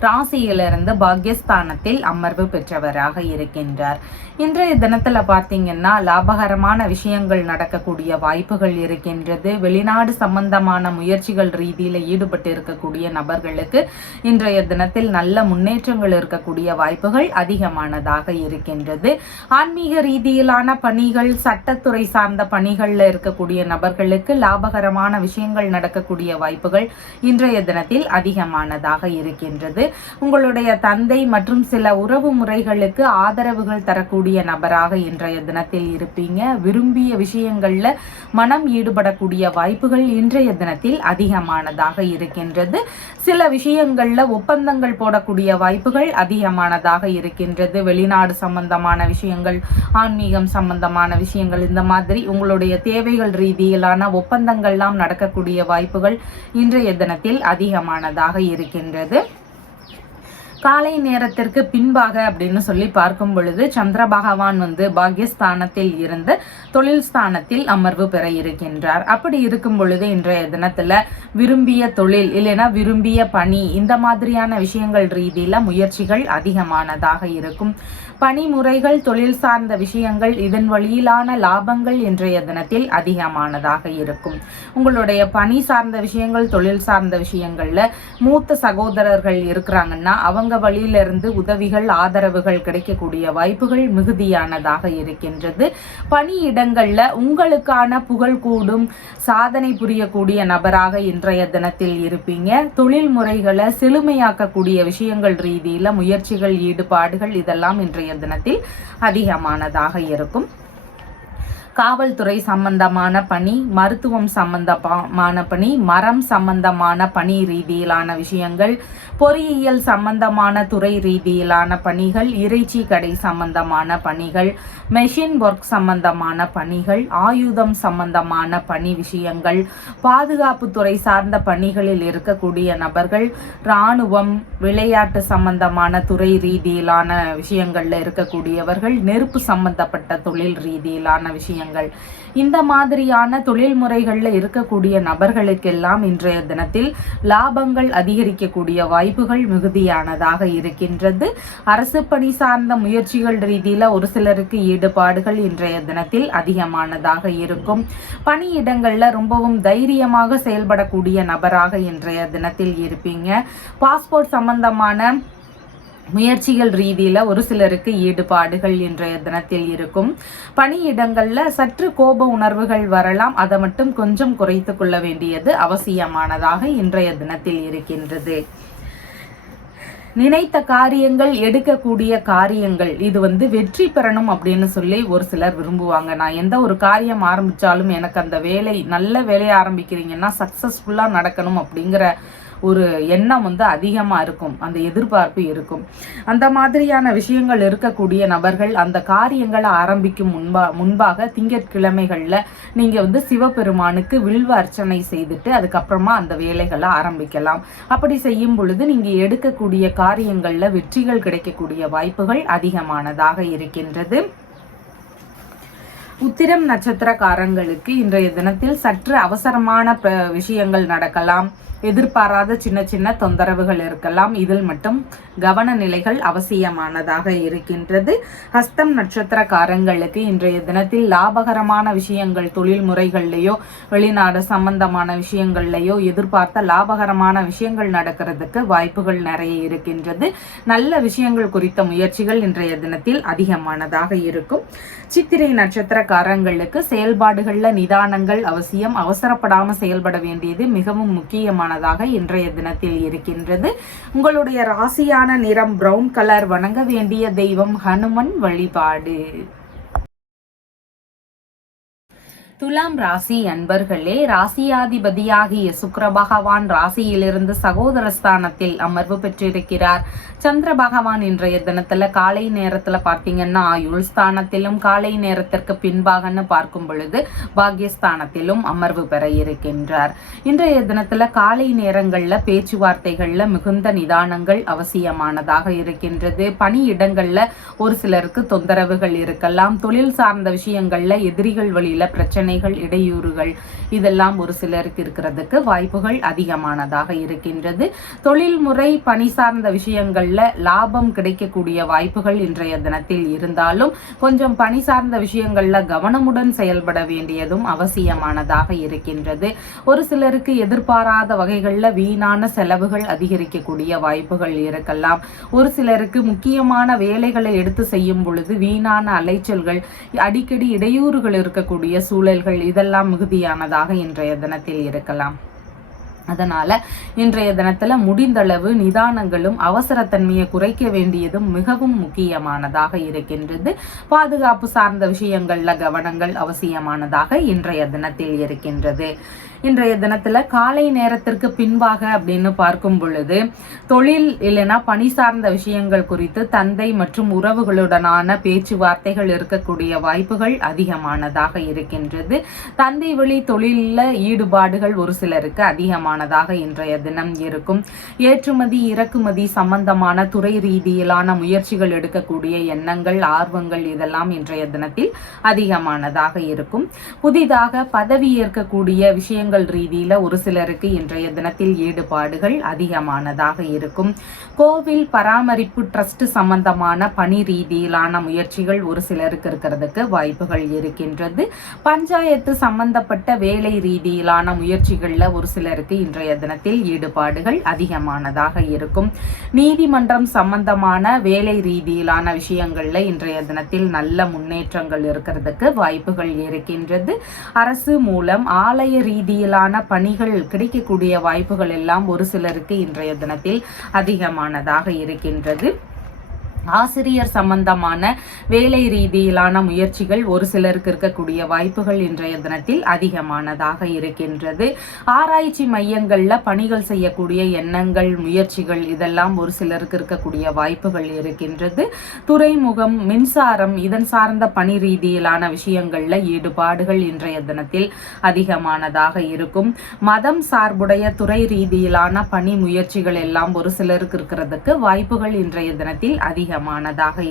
ராசியிலிருந்து பாக்யஸ்தானத்தில் அமர்வு பெற்றவராக இருக்கின்றார். இன்றைய தினத்துல பார்த்தீங்கன்னா லாபகரமான விஷயங்கள் நடக்கக்கூடிய வாய்ப்புகள் இருக்கின்றது. வெளிநாடு சம்பந்தமான முயற்சிகள் ரீதியில ஈடுபட்டு இருக்கக்கூடிய நபர்களுக்கு இன்றைய தினத்தில் நல்ல முன்னேற்றங்கள் இருக்கக்கூடிய வாய்ப்புகள் அதிகமானதாக இருக்கின்றது. ஆன்மீக ரீதியிலான பணிகள், சட்டத்துறை சார்ந்த பணிகள்ல இருக்கக்கூடிய நபர்களுக்கு லாபகரமான விஷயங்கள் நடக்கக்கூடிய வாய்ப்புகள் இன்றைய தினத்தில் அதிகமானதாக இருக்கின்றது. உங்களுடைய தந்தை மற்றும் சில உறவு முறைகளுக்கு ஆதரவுகள் தரக்கூடிய நபராக இன்றைய தினத்தில் இருப்பீங்க. விரும்பிய விஷயங்கள்ல மனம் ஈடுபடக்கூடிய வாய்ப்புகள் இன்றைய தினத்தில் அதிகமானதாக இருக்கின்றது. சில விஷயங்கள்ல ஒப்பந்தங்கள் போடக்கூடிய வாய்ப்புகள் அதிகமானதாக இருக்கின்றது. வெளிநாடு சம்பந்தமான விஷயங்கள், ஆன்மீகம் சம்பந்தமான விஷயங்கள், இந்த மாதிரி உங்களுடைய தேவைகள் ரீதியிலான ஒப்பந்தங்கள்லாம் நடக்கக்கூடிய வாய்ப்புகள் இன்றைய தினத்தில் அதிகமானதாக இருக்கின்றது. காலை நேரத்திற்கு பின்பாக அப்படின்னு சொல்லி பார்க்கும் பொழுது சந்திர பகவான் பாக்யஸ்தானத்தில் இருந்து தொழில் ஸ்தானத்தில் அமர்வு பெற இருக்கின்றார். அப்படி இருக்கும் பொழுது இன்றைய தினத்துல விரும்பிய தொழில் இல்லைன்னா விரும்பிய பணி, இந்த மாதிரியான விஷயங்கள் ரீதியில முயற்சிகள் அதிகமானதாக இருக்கும். பணிமுறைகள், தொழில் சார்ந்த விஷயங்கள், இதன் வழியிலான லாபங்கள் இன்றைய தினத்தில் அதிகமானதாக இருக்கும். உங்களுடைய பணி சார்ந்த விஷயங்கள், தொழில் சார்ந்த விஷயங்கள்ல மூத்த சகோதரர்கள் இருக்கிறாங்கன்னா அவங்க வழியிலிருந்து உதவிகள், ஆதரவுகள் கிடைக்கக்கூடிய வாய்ப்புகள் மிகுதியானதாக இருக்கின்றது. பணியிடங்கள்ல உங்களுக்கான புகழ் கூடும், சாதனை புரியக்கூடிய நபராக இன்றைய தினத்தில் இருப்பீங்க. தொழில் முறைகளை செழுமையாக்கக்கூடிய விஷயங்கள் ரீதியில முயற்சிகள், ஈடுபாடுகள் இதெல்லாம் இன்றைய தினத்தில் அதிகமானதாக இருக்கும். காவல்துறை சம்பந்தமான பணி, மருத்துவம் சம்பந்தமான பணி, மரம் சம்பந்தமான பணி ரீதியிலான விஷயங்கள், பொறியியல் சம்பந்தமான துறை ரீதியிலான பணிகள், இறைச்சி கடை சம்பந்தமான பணிகள், மெஷின் ஒர்க் சம்பந்தமான பணிகள், ஆயுதம் சம்பந்தமான பணி விஷயங்கள், பாதுகாப்பு துறை சார்ந்த பணிகளில் இருக்கக்கூடிய நபர்கள், இராணுவம், விளையாட்டு சம்பந்தமான துறை ரீதியிலான விஷயங்கள்ல இருக்கக்கூடியவர்கள், நெருப்பு சம்பந்தப்பட்ட தொழில் ரீதியிலான விஷயங்கள், இந்த மாதிரியான தொழில் முறைகள்ல இருக்கக்கூடிய நபர்களுக்கெல்லாம் இன்றைய தினத்தில் லாபங்கள் அதிகரிக்கக்கூடிய வாய்ப்புகள் மிகுதியானதாக இருக்கின்றது. அரசு பணி சார்ந்த முயற்சிகள் ரீதியில ஒரு சிலருக்கு ஈடுபாடுகள் இன்றைய தினத்தில் அதிகமானதாக இருக்கும். பணியிடங்கள்ல ரொம்பவும் தைரியமாக செயல்படக்கூடிய நபராக இன்றைய தினத்தில் இருப்பீங்க. பாஸ்போர்ட் சம்பந்தமான முயற்சிகள் ரீதியில ஒரு சிலருக்கு ஈடுபாடுகள் இன்றைய தினத்தில் இருக்கும். பணியிடங்கள்ல சற்று கோப உணர்வுகள் வரலாம், அதை மட்டும் கொஞ்சம் குறைத்து கொள்ள வேண்டியது அவசியமானதாக இன்றைய தினத்தில் இருக்கின்றது. நினைத்த காரியங்கள், எடுக்கக்கூடிய காரியங்கள் இது வெற்றி பெறணும் அப்படின்னு சொல்லி ஒரு சிலர் விரும்புவாங்க. நான் எந்த ஒரு காரியம் ஆரம்பிச்சாலும் எனக்கு அந்த வேலை, நல்ல வேலையை ஆரம்பிக்கிறீங்கன்னா சக்சஸ்ஃபுல்லா நடக்கணும் அப்படிங்கிற ஒரு எண்ணம் அதிகமாக இருக்கும், அந்த எதிர்பார்ப்பு இருக்கும். அந்த மாதிரியான விஷயங்கள் இருக்கக்கூடிய நபர்கள் அந்த காரியங்களை ஆரம்பிக்கும் முன்பாக திங்கட்கிழமைகளில் நீங்கள் சிவபெருமானுக்கு வில்வ அர்ச்சனை செய்துட்டு அதுக்கப்புறமா அந்த வேலைகளை ஆரம்பிக்கலாம். அப்படி செய்யும் பொழுது நீங்கள் எடுக்கக்கூடிய காரியங்களில் வெற்றிகள் கிடைக்கக்கூடிய வாய்ப்புகள் அதிகமானதாக இருக்கின்றது. உத்திரம் நட்சத்திரக்காரங்களுக்கு இன்றைய தினத்தில் சற்று அவசரமான விஷயங்கள் நடக்கலாம். எதிர்பாராத சின்ன சின்ன தொந்தரவுகள் இருக்கலாம். இதில் மட்டும் கவன நிலைகள் அவசியமானதாக இருக்கின்றது. ஹஸ்தம் நட்சத்திரக்காரங்களுக்கு இன்றைய தினத்தில் லாபகரமான விஷயங்கள், தொழில் முறைகள்லையோ வெளிநாடு சம்பந்தமான விஷயங்கள்லையோ எதிர்பார்த்த லாபகரமான விஷயங்கள் நடக்கிறதுக்கு வாய்ப்புகள் நிறைய இருக்கின்றது. நல்ல விஷயங்கள் குறித்த முயற்சிகள் இன்றைய தினத்தில் அதிகமானதாக இருக்கும். சித்திரை நட்சத்திரக்காரங்களுக்கு செயல்பாடுகளில் நிதானங்கள் அவசியம். அவசரப்படாமல் செயல்பட வேண்டியது மிகவும் முக்கியமான இன்றைய தினத்தில் இருக்கின்றது. உங்களுடைய ராசியான நிறம் பிரவுன் கலர். வணங்க வேண்டிய தெய்வம் ஹனுமன் வழிபாடு. துலாம் ராசி அன்பர்களே, ராசியாதிபதியாகிய சுக்கிர பகவான் ராசியிலிருந்து சகோதரஸ்தானத்தில் அமர்வு பெற்றிருக்கிறார். சந்திர பகவான் இன்றைய தினத்துல காலை நேரத்துல பார்த்தீங்கன்னா ஆயுள் ஸ்தானத்திலும், காலை நேரத்திற்கு பின்பாகன்னு பார்க்கும் பொழுது பாக்யஸ்தானத்திலும் அமர்வு பெற இருக்கின்றார். இன்றைய தினத்துல காலை நேரங்கள்ல பேச்சுவார்த்தைகள்ல மிகுந்த நிதானங்கள் அவசியமானதாக இருக்கின்றது. பணியிடங்கள்ல ஒரு சிலருக்கு தொந்தரவுகள் இருக்கலாம். தொழில் சார்ந்த விஷயங்கள்ல எதிரிகள் வழியில பிரச்சனை, இடையூறுகள் இதெல்லாம் ஒரு சிலருக்கு இருக்கிறதுக்கு வாய்ப்புகள் அதிகமானதாக இருக்கின்றது. தொழில்முறை பணி சார்ந்த விஷயங்கள்ல லாபம் கிடைக்கக்கூடிய வாய்ப்புகள் இன்றைய தினத்தில் இருந்தாலும் கொஞ்சம் பணி சார்ந்த விஷயங்கள்ல கவனமுடன் செயல்பட வேண்டியதும் அவசியமானதாக இருக்கின்றது. ஒரு சிலருக்கு எதிர்பாராத வகைகள்ல வீணான செலவுகள் அதிகரிக்கக்கூடிய வாய்ப்புகள் இருக்கலாம். ஒரு சிலருக்கு முக்கியமான வேலைகளை எடுத்து செய்யும் பொழுது வீணான அலைச்சல்கள், அடிக்கடி இடையூறுகள் இருக்கக்கூடிய சூழல் இதெல்லாம் மிகுதியானதாக இன்றைய தினத்தில் இருக்கலாம். அதனால இன்றைய தினத்துல முடிந்தளவு நிதானங்களும் அவசரத்தன்மையை குறைக்க வேண்டியதும் மிகவும் முக்கியமானதாக இருக்கின்றது. பாதுகாப்பு சார்ந்த விஷயங்கள்ல கவனங்கள் அவசியமானதாக இன்றைய தினத்தில் இருக்கின்றது. இன்றைய தினத்துல காலை நேரத்திற்கு பின்பாக அப்படின்னு பார்க்கும் பொழுது தொழில் இல்லைன்னா பணி சார்ந்த விஷயங்கள் குறித்து தந்தை மற்றும் உறவுகளுடனான பேச்சுவார்த்தைகள் இருக்கக்கூடிய வாய்ப்புகள் அதிகமானதாக இருக்கின்றது. தந்தை வழி தொழில ஈடுபாடுகள் ஒரு சிலருக்கு அதிகமானதாக இன்றைய தினம் இருக்கும். ஏற்றுமதி இறக்குமதி சம்பந்தமான துறை ரீதியிலான முயற்சிகள் எடுக்கக்கூடிய எண்ணங்கள், ஆர்வங்கள் இதெல்லாம் இன்றைய தினத்தில் அதிகமானதாக இருக்கும். புதிதாக பதவி ஏற்கக்கூடிய விஷயங்கள் ரீதியில ஒரு சிலருக்கு இன்றைய தினத்தில் ஈடுபாடுகள் அதிகமானதாக இருக்கும். கோவில் பராமரிப்பு ட்ரஸ்ட் சம்பந்தமான பணி ரீதியிலான முயற்சிகள் ஒரு சிலருக்கு இருக்கிறதுக்கு வாய்ப்புகள் இருக்கின்றது. பஞ்சாயத்து சம்பந்தப்பட்ட வேலை ரீதியிலான முயற்சிகள்ல ஒரு சிலருக்கு இன்றைய தினத்தில் ஈடுபாடுகள் அதிகமானதாக இருக்கும். நீதிமன்றம் சம்பந்தமான வேலை ரீதியிலான விஷயங்கள்ல இன்றைய தினத்தில் நல்ல முன்னேற்றங்கள் இருக்கிறதுக்கு வாய்ப்புகள் இருக்கின்றது. அரசு மூலம் ஆலய ரீதியிலான பணிகள் கிடைக்கக்கூடிய வாய்ப்புகள் எல்லாம் ஒரு சிலருக்கு இன்றைய தினத்தில் அதிகமானதாக இருக்கின்றது. ஆசிரியர் சம்பந்தமான வேலை ரீதியிலான முயற்சிகள் ஒரு சிலருக்கு இருக்கக்கூடிய வாய்ப்புகள் இன்றைய தினத்தில் அதிகமானதாக இருக்கின்றது. ஆராய்ச்சி மையங்கள்ல பணிகள் செய்யக்கூடிய எண்ணங்கள், முயற்சிகள் இதெல்லாம் ஒரு சிலருக்கு இருக்கக்கூடிய வாய்ப்புகள் இருக்கின்றது. துறைமுகம், மின்சாரம் இதன் சார்ந்த பணி ரீதியிலான விஷயங்கள்ல ஈடுபாடுகள் இன்றைய தினத்தில் அதிகமானதாக இருக்கும். மதம் சார்புடைய துறை ரீதியிலான பணி முயற்சிகள் எல்லாம் ஒரு சிலருக்கு இருக்கிறதுக்கு வாய்ப்புகள் இன்றைய தினத்தில் அதிகமானதாக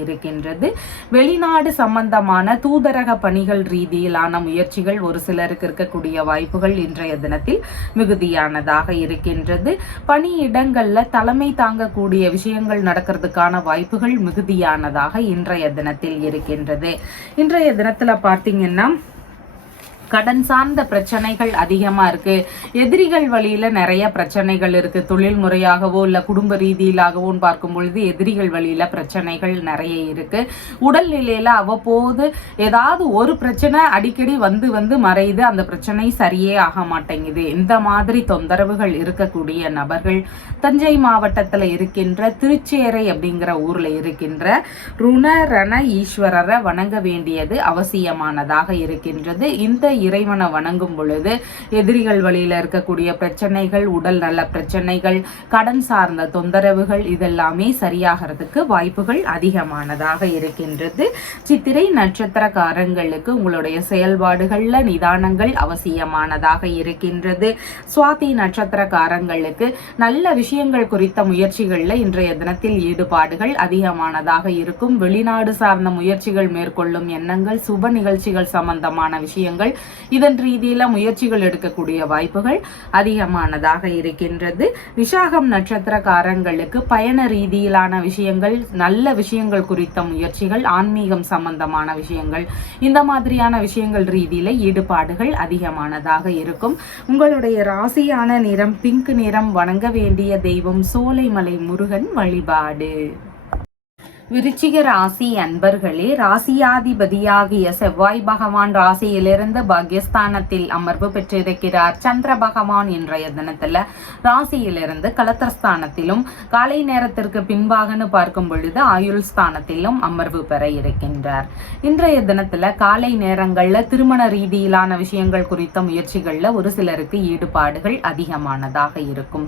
இருக்கின்றது. வெளிநாடு சம்பந்தமான தூதரக பணிகள் ரீதியிலான முயற்சிகள் ஒரு சிலருக்கு இருக்கக்கூடிய வாய்ப்புகள் இன்றைய தினத்தில் மிகுதியானதாக இருக்கின்றது. பணியிடங்கள்ல தலைமை தாங்கக்கூடிய விஷயங்கள் நடக்கிறதுக்கான வாய்ப்புகள் மிகுதியானதாக இன்றைய தினத்தில் இருக்கின்றது. இன்றைய தினத்துல பார்த்தீங்கன்னா கடன் சார்ந்த பிரச்சனைகள் அதிகமா இருக்கு. எதிரிகள் வழியில நிறைய பிரச்சனைகள் இருக்கு. தொழில் முறையாகவோ இல்ல குடும்ப ரீதியிலாகவோ பார்க்கும் பொழுது எதிரிகள் வழியில பிரச்சனைகள் நிறைய இருக்கு. உடல்நிலையில அவ்வப்போது ஏதாவது ஒரு பிரச்சனை அடிக்கடி வந்து வந்து மறையுது. அந்த பிரச்சனை சரியே ஆக மாட்டேங்குது. இந்த மாதிரி தொந்தரவுகள் இருக்கக்கூடிய நபர்கள் தஞ்சை மாவட்டத்துல இருக்கின்ற திருச்சேரை அப்படிங்கிற ஊர்ல இருக்கின்ற ருணரண ஈஸ்வரரை வணங்க வேண்டியது அவசியமானதாக இருக்கின்றது. இந்த இறைவனை வணங்கும் பொழுது எதிரிகள் வழியில இருக்கக்கூடிய பிரச்சனைகள், உடல் நல பிரச்சனைகள், கடன் சார்ந்த தொந்தரவுகள் இதெல்லாமே சரியாகிறதுக்கு வாய்ப்புகள் அதிகமானதாக இருக்கின்றது. சித்திரை நட்சத்திரக்காரங்களுக்கு உங்களுடைய செயல்பாடுகள்ல நிதானங்கள் அவசியமானதாக இருக்கின்றது. சுவாதி நட்சத்திரக்காரங்களுக்கு நல்ல விஷயங்கள் குறித்த முயற்சிகள்ல இன்றைய தினத்தில் ஈடுபாடுகள் அதிகமானதாக இருக்கும். வெளிநாடு சார்ந்த முயற்சிகள் மேற்கொள்ளும் எண்ணங்கள், சுப நிகழ்ச்சிகள் சம்பந்தமான விஷயங்கள், இதன் ரீதியில முயற்சிகள் எடுக்கக்கூடிய வாய்ப்புகள் அதிகமானதாக இருக்கின்றது. விசாகம் நட்சத்திரக்காரங்களுக்கு பயண ரீதியிலான விஷயங்கள், நல்ல விஷயங்கள் குறித்த முயற்சிகள், ஆன்மீகம் சம்பந்தமான விஷயங்கள், இந்த மாதிரியான விஷயங்கள் ரீதியில ஈடுபாடுகள் அதிகமானதாக இருக்கும். உங்களுடைய ராசியான நிறம் பிங்க் நிறம். வணங்க வேண்டிய தெய்வம் சோலைமலை முருகன் வழிபாடு. விருச்சிக ராசி அன்பர்களே, ராசியாதிபதியாகிய செவ்வாய் பகவான் ராசியிலிருந்து பாக்யஸ்தானத்தில் அமர்வு பெற்றிருக்கிறார். சந்திர பகவான் இன்றைய தினத்துல ராசியிலிருந்து கலத்திரஸ்தானத்திலும் காலை நேரத்திற்கு பின்பாகனு பார்க்கும் பொழுது ஆயுள் ஸ்தானத்திலும் அமர்வு பெற இருக்கின்றார். இன்றைய தினத்துல காலை நேரங்கள்ல திருமண ரீதியிலான விஷயங்கள் குறித்த முயற்சிகள்ல ஒரு சிலருக்கு ஈடுபாடுகள் அதிகமானதாக இருக்கும்.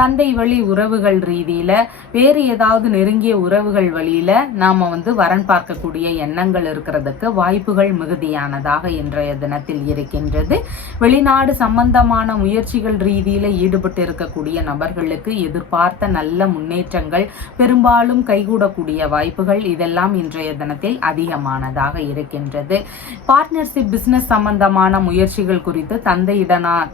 தந்தை வழி உறவுகள் ரீதியில வேறு ஏதாவது நெருங்கிய உறவுகள் வழியில நாம வரன் பார்க்கக்கூடிய எண்ணங்கள் இருக்கிறதுக்கு வாய்ப்புகள் மிகுதியானதாக இன்றைய தினத்தில் இருக்கின்றது. வெளிநாடு சம்பந்தமான முயற்சிகள் ரீதியில ஈடுபட்டு இருக்கக்கூடிய நபர்களுக்கு எதிர்பார்த்த நல்ல முன்னேற்றங்கள் பெரும்பாலும் கைகூடக்கூடிய வாய்ப்புகள் இதெல்லாம் இன்றைய தினத்தில் அதிகமானதாக இருக்கின்றது. பார்ட்னர்ஷிப் பிசினஸ் சம்பந்தமான முயற்சிகள் குறித்து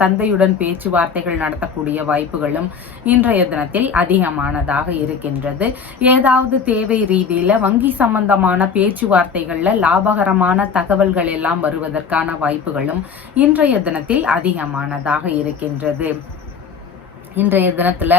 தந்தையுடன் பேச்சுவார்த்தைகள் நடத்தக்கூடிய வாய்ப்புகளும் இன்றைய தினத்தில் அதிகமானதாக இருக்கின்றது. ஏதாவது தேவை ரீதியில வங்கி சம்பந்தமான பேச்சுவார்த்தைகள்ல லாபகரமான தகவல்கள் எல்லாம் வருவதற்கான வாய்ப்புகளும் இன்றைய தினத்தில் அதிகமானதாக இருக்கின்றது. இன்றைய தினத்துல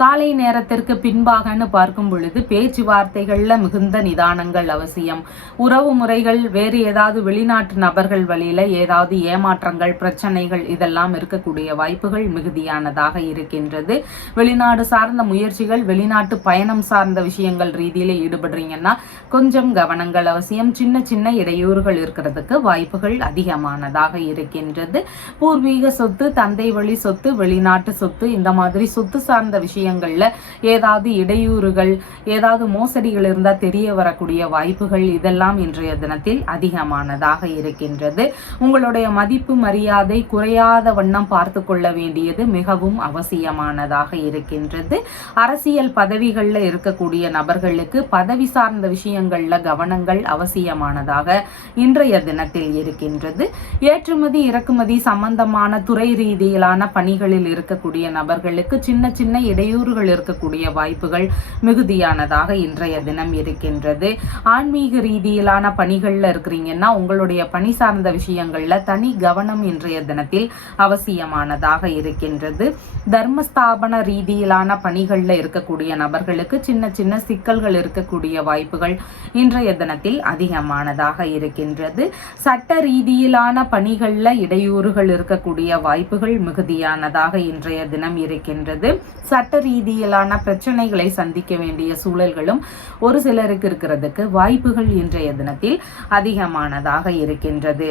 காலை நேரத்திற்கு பின்பாகன்னு பார்க்கும் பொழுது பேச்சுவார்த்தைகள்ல மிகுந்த நிதானங்கள் அவசியம். உறவு முறைகள், வேறு ஏதாவது வெளிநாட்டு நபர்கள் வழியில ஏதாவது ஏமாற்றங்கள், பிரச்சனைகள் இதெல்லாம் இருக்கக்கூடிய வாய்ப்புகள் மிகுதியானதாக இருக்கின்றது. வெளிநாடு சார்ந்த முயற்சிகள், வெளிநாட்டு பயணம் சார்ந்த விஷயங்கள் ரீதியில ஈடுபடுறீங்கன்னா கொஞ்சம் கவனங்கள் அவசியம். சின்ன சின்ன இடையூறுகள் இருக்கிறதுக்கு வாய்ப்புகள் அதிகமானதாக இருக்கின்றது. பூர்வீக சொத்து, தந்தை வழி சொத்து, வெளிநாட்டு சொத்து, இந்த மாதிரி சொத்து சார்ந்த விஷயங்கள்ல ஏதாவது இடையூறுகள், ஏதாவது மோசடிகள் இருந்தா தெரிய வரக்கூடிய வாய்ப்புகள் இதெல்லாம் இன்றைய தினத்தில் அதிகமானதாக இருக்கின்றது. உங்களுடைய மதிப்பு மரியாதை குறையாத வண்ணம் பார்த்து கொள்ள வேண்டியது மிகவும் அவசியமானதாக இருக்கின்றது. அரசியல் பதவிகள்ல இருக்கக்கூடிய நபர்களுக்கு பதவி சார்ந்த விஷயங்கள்ல கவனங்கள் அவசியமானதாக இன்றைய தினத்தில் இருக்கின்றது. ஏற்றுமதி இறக்குமதி சம்பந்தமான துறை ரீதியிலான பணிகளில் இருக்கக்கூடிய நபர்களுக்கு சின்ன சின்ன இடையூறுகள் இருக்கக்கூடிய வாய்ப்புகள் மிகுதியானதாக இன்றைய தினம் இருக்கின்றது. ஆன்மீக ரீதியிலான பணிகள்ல இருக்கிறீங்கன்னா உங்களுடைய பணி சார்ந்த விஷயங்கள்ல தனி கவனம் இன்றைய தினத்தில் அவசியமானதாக இருக்கின்றது. தர்மஸ்தாபன ரீதியிலான பணிகள்ல இருக்கக்கூடிய நபர்களுக்கு சின்ன சின்ன சிக்கல்கள் இருக்கக்கூடிய வாய்ப்புகள் இன்றைய தினத்தில் அதிகமானதாக இருக்கின்றது. சட்ட ரீதியிலான பணிகள்ல இடையூறுகள் இருக்கக்கூடிய வாய்ப்புகள் மிகுதியானதாக இன்றைய தினம் இருக்கின்றது. சட்ட ரீதியிலான பிரச்சனைகளை சந்திக்க வேண்டிய சூழல்களும் ஒரு சிலருக்கு இருக்கிறதுக்கு வாய்ப்புகள் இன்றைய தினத்தில் அதிகமானதாக இருக்கின்றது.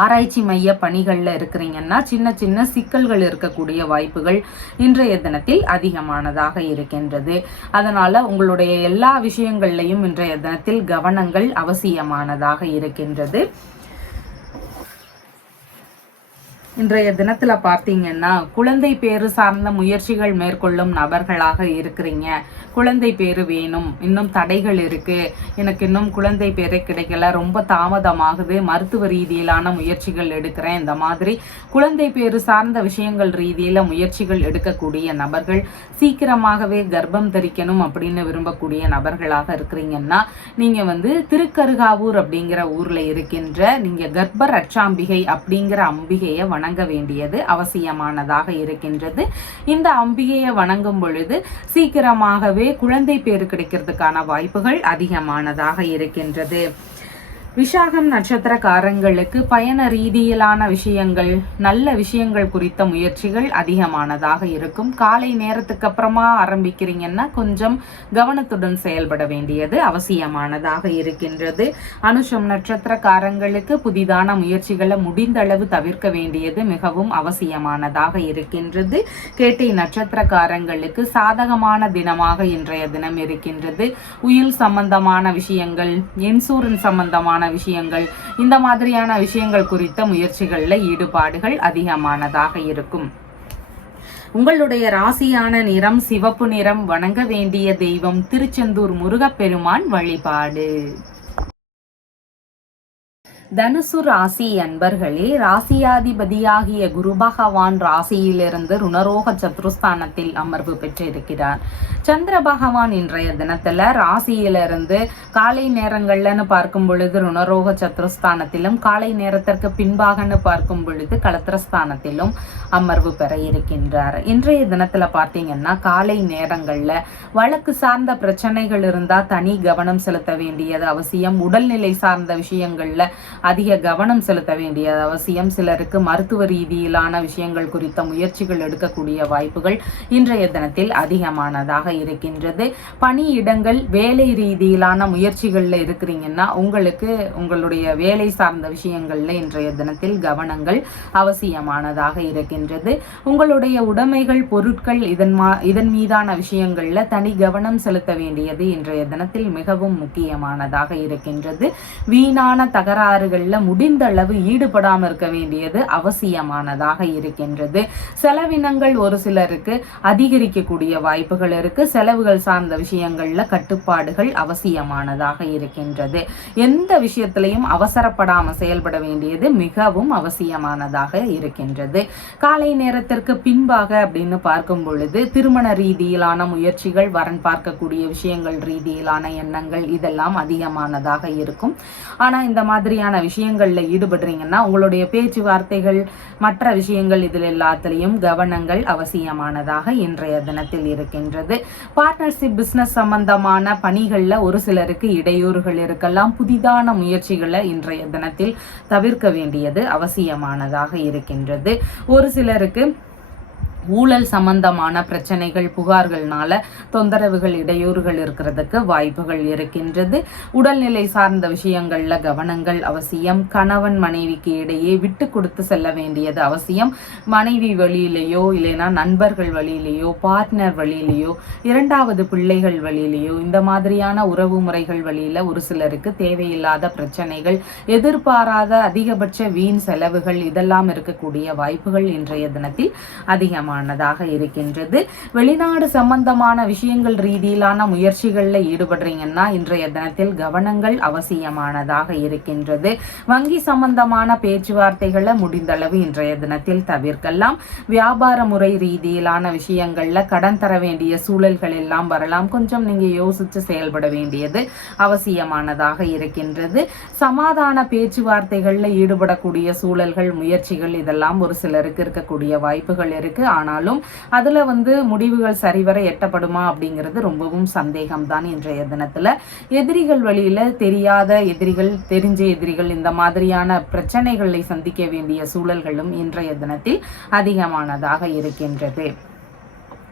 ஆராய்ச்சி மைய பணிகள்ல இருக்கிறீங்கன்னா சின்ன சின்ன சிக்கல்கள் இருக்கக்கூடிய வாய்ப்புகள் இன்றைய தினத்தில் அதிகமானதாக இருக்கின்றது. அதனால உங்களுடைய எல்லா விஷயங்கள்லையும் இன்றைய தினத்தில் கவனங்கள் அவசியமானதாக இருக்கின்றது. இன்றைய தினத்துல பார்த்தீங்கன்னா குழந்தை பேரு சார்ந்த முயற்சிகள் மேற்கொள்ளும் நபர்களாக இருக்கிறீங்க. குழந்தை பேரு வேணும், இன்னும் தடைகள் இருக்கு, எனக்கு இன்னும் குழந்தை பேரு கிடைக்கல, ரொம்ப தாமதமாகுது, மருத்துவ ரீதியிலான முயற்சிகள் எடுக்கிறேன், இந்த மாதிரி குழந்தை பேரு சார்ந்த விஷயங்கள் ரீதியில முயற்சிகள் எடுக்கக்கூடிய நபர்கள், சீக்கிரமாகவே கர்ப்பம் தரிக்கணும் அப்படின்னு விரும்பக்கூடிய நபர்களாக இருக்கிறீங்கன்னா நீங்க திருக்கருகாவூர் அப்படிங்கிற ஊர்ல இருக்கின்ற நீங்க கர்ப்ப ரட்சாம்பிகை அப்படிங்கிற அம்பிகையை வணங்க வேண்டியது அவசியமானதாக இருக்கின்றது. இந்த அம்பிகையை வணங்கும் பொழுது சீக்கிரமாகவே குழந்தை பேரு கிடைக்கிறதுக்கான வாய்ப்புகள் அதிகமானதாக இருக்கின்றது. விஷாகம் நட்சத்திரக்காரங்களுக்கு பயண ரீதியிலான விஷயங்கள், நல்ல விஷயங்கள் குறித்த முயற்சிகள் அதிகமானதாக இருக்கும். காலை நேரத்துக்கு அப்புறமா ஆரம்பிக்கிறீங்கன்னா கொஞ்சம் கவனத்துடன் செயல்பட வேண்டியது அவசியமானதாக இருக்கின்றது. அனுஷம் நட்சத்திரக்காரங்களுக்கு புதிதான முயற்சிகளை முடிந்தளவு தவிர்க்க வேண்டியது மிகவும் அவசியமானதாக இருக்கின்றது. கேட்டை நட்சத்திரக்காரங்களுக்கு சாதகமான தினமாக இன்றைய தினம் இருக்கின்றது. உயில் சம்பந்தமான விஷயங்கள், இன்சூரன்ஸ் சம்பந்தமான விஷயங்கள், இந்த மாதிரியான விஷயங்கள் குறித்த முயற்சிகள்ல ஈடுபாடுகள் அதிகமானதாக இருக்கும். உங்களுடைய ராசியான நிறம் சிவப்பு நிறம். வணங்க வேண்டிய தெய்வம் திருச்செந்தூர் முருகப்பெருமான் வழிபாடு. தனுசு ராசி அன்பர்களே, ராசியாதிபதியாகிய குரு பகவான் ராசியிலிருந்து ருணரோக சத்ருஸ்தானத்தில் அமர்வு பெற்றிருக்கிறார். சந்திர பகவான் இன்றைய தினத்துல ராசியிலிருந்து காலை நேரங்கள்லன்னு பார்க்கும் பொழுது ருணரோக சத்ருஸ்தானத்திலும், காலை நேரத்திற்கு பின்பாகன்னு பார்க்கும் பொழுது களத்திரஸ்தானத்திலும் அமர்வு பெற இருக்கின்றார். இன்றைய தினத்துல பார்த்தீங்கன்னா காலை நேரங்கள்ல வழக்கு சார்ந்த பிரச்சனைகள் இருந்தா தனி கவனம் செலுத்த வேண்டியது அவசியம். உடல்நிலை சார்ந்த விஷயங்கள்ல அதிக கவனம் செலுத்த வேண்டியது அவசியம். சிலருக்கு மருத்துவ ரீதியிலான விஷயங்கள் குறித்த முயற்சிகள் எடுக்கக்கூடிய வாய்ப்புகள் இன்றைய தினத்தில் அதிகமானதாக இருக்கின்றது. பணியிடங்கள், வேலை ரீதியிலான முயற்சிகள்ல இருக்கிறீங்கன்னா உங்களுக்கு உங்களுடைய வேலை சார்ந்த விஷயங்கள்ல இன்றைய தினத்தில் கவனங்கள் அவசியமானதாக இருக்கின்றது. உங்களுடைய உடைமைகள், பொருட்கள் இதன் மீதான விஷயங்கள்ல தனி கவனம் செலுத்த வேண்டியது இன்றைய தினத்தில் மிகவும் முக்கியமானதாக இருக்கின்றது. வீணான தகராறுகள்ல முடிந்த அளவு ஈடுபடாமல் இருக்க வேண்டியது அவசியமானதாக இருக்கின்றது. செலவினங்கள் ஒரு சிலருக்கு அதிகரிக்கக்கூடிய வாய்ப்புகள் இருக்கு. செலவுகள் சார்ந்த விஷயங்கள்ல கட்டுப்பாடுகள் அவசியமானதாக இருக்கின்றது. எந்த விஷயத்திலையும் அவசரப்படாம செயல்பட வேண்டியது மிகவும் அவசியமானதாக இருக்கின்றது. காலை நேரத்திற்கு பின்பாக அப்படின்னு பார்க்கும் பொழுது திருமண ரீதியிலான முயற்சிகள், வரன் பார்க்கக்கூடிய விஷயங்கள் ரீதியிலான எண்ணங்கள் இதெல்லாம் அதிகமானதாக இருக்கும். ஆனா இந்த மாதிரியான விஷயங்கள்ல ஈடுபடுறீங்கன்னா உங்களுடைய பேச்சுவார்த்தைகள், மற்ற விஷயங்கள் இதில் எல்லாத்திலையும் கவனங்கள் அவசியமானதாக இன்றைய தினத்தில் இருக்கின்றது. பார்ட்னர்ஷிப், பிசினஸ் சம்பந்தமான பணிகள்ல ஒரு சிலருக்கு இடையூறுகள் இருக்கலாம். புதிதான முயற்சிகளை இன்றைய தினத்தில் தவிர்க்க வேண்டியது அவசியமானதாக இருக்கின்றது. ஒரு சிலருக்கு ஊழல் சம்பந்தமான பிரச்சனைகள், புகார்கள்னால தொந்தரவுகள், இடையூறுகள் இருக்கிறதுக்கு வாய்ப்புகள் இருக்கின்றது. உடல்நிலை சார்ந்த விஷயங்கள்ல கவனங்கள் அவசியம். கணவன் மனைவிக்கு இடையே விட்டு கொடுத்து செல்ல வேண்டியது அவசியம். மனைவி வழியிலேயோ இல்லைன்னா நண்பர்கள் வழியிலேயோ, பார்ட்னர் வழியிலேயோ, இரண்டாவது பிள்ளைகள் வழியிலேயோ, இந்த மாதிரியான உறவு முறைகள் வழியில ஒரு சிலருக்கு தேவையில்லாத பிரச்சனைகள், எதிர்பாராத அதிகபட்ச வீண் செலவுகள் இதெல்லாம் இருக்கக்கூடிய வாய்ப்புகள் இன்றைய தினத்தில் அதிகமாக இருக்கின்றது. வெளிநாடு சம்பந்தமான விஷயங்கள் ரீதியிலான முயற்சிகள்ல ஈடுபடுறீங்கன்னா இன்றைய தினத்தில் கவனங்கள் அவசியமானதாக இருக்கின்றது. வங்கி சம்பந்தமான பேச்சுவார்த்தைகளை முடிந்தளவு இன்றைய தினத்தில் தவிர்க்கலாம். வியாபார முறை ரீதியிலான விஷயங்கள்ல கடன் தர வேண்டிய சூழல்கள் எல்லாம் வரலாம். கொஞ்சம் நீங்க யோசிச்சு செயல்பட வேண்டியது அவசியமானதாக இருக்கின்றது. சமாதான பேச்சுவார்த்தைகள்ல ஈடுபடக்கூடிய சூழல்கள், முயற்சிகள் இதெல்லாம் ஒரு சிலருக்கு இருக்கக்கூடிய வாய்ப்புகள் இருக்கு. ஆனாலும் அதுல முடிவுகள் சரிவர எட்டப்படுமா அப்படிங்கிறது ரொம்பவும் சந்தேகம்தான் இன்றைய தினத்துல. எதிரிகள் வழியில தெரியாத எதிரிகள், தெரிஞ்ச எதிரிகள், இந்த மாதிரியான பிரச்சனைகளை சந்திக்க வேண்டிய சூழல்களும் இன்றைய தினத்தில் அதிகமானதாக இருக்கின்றது.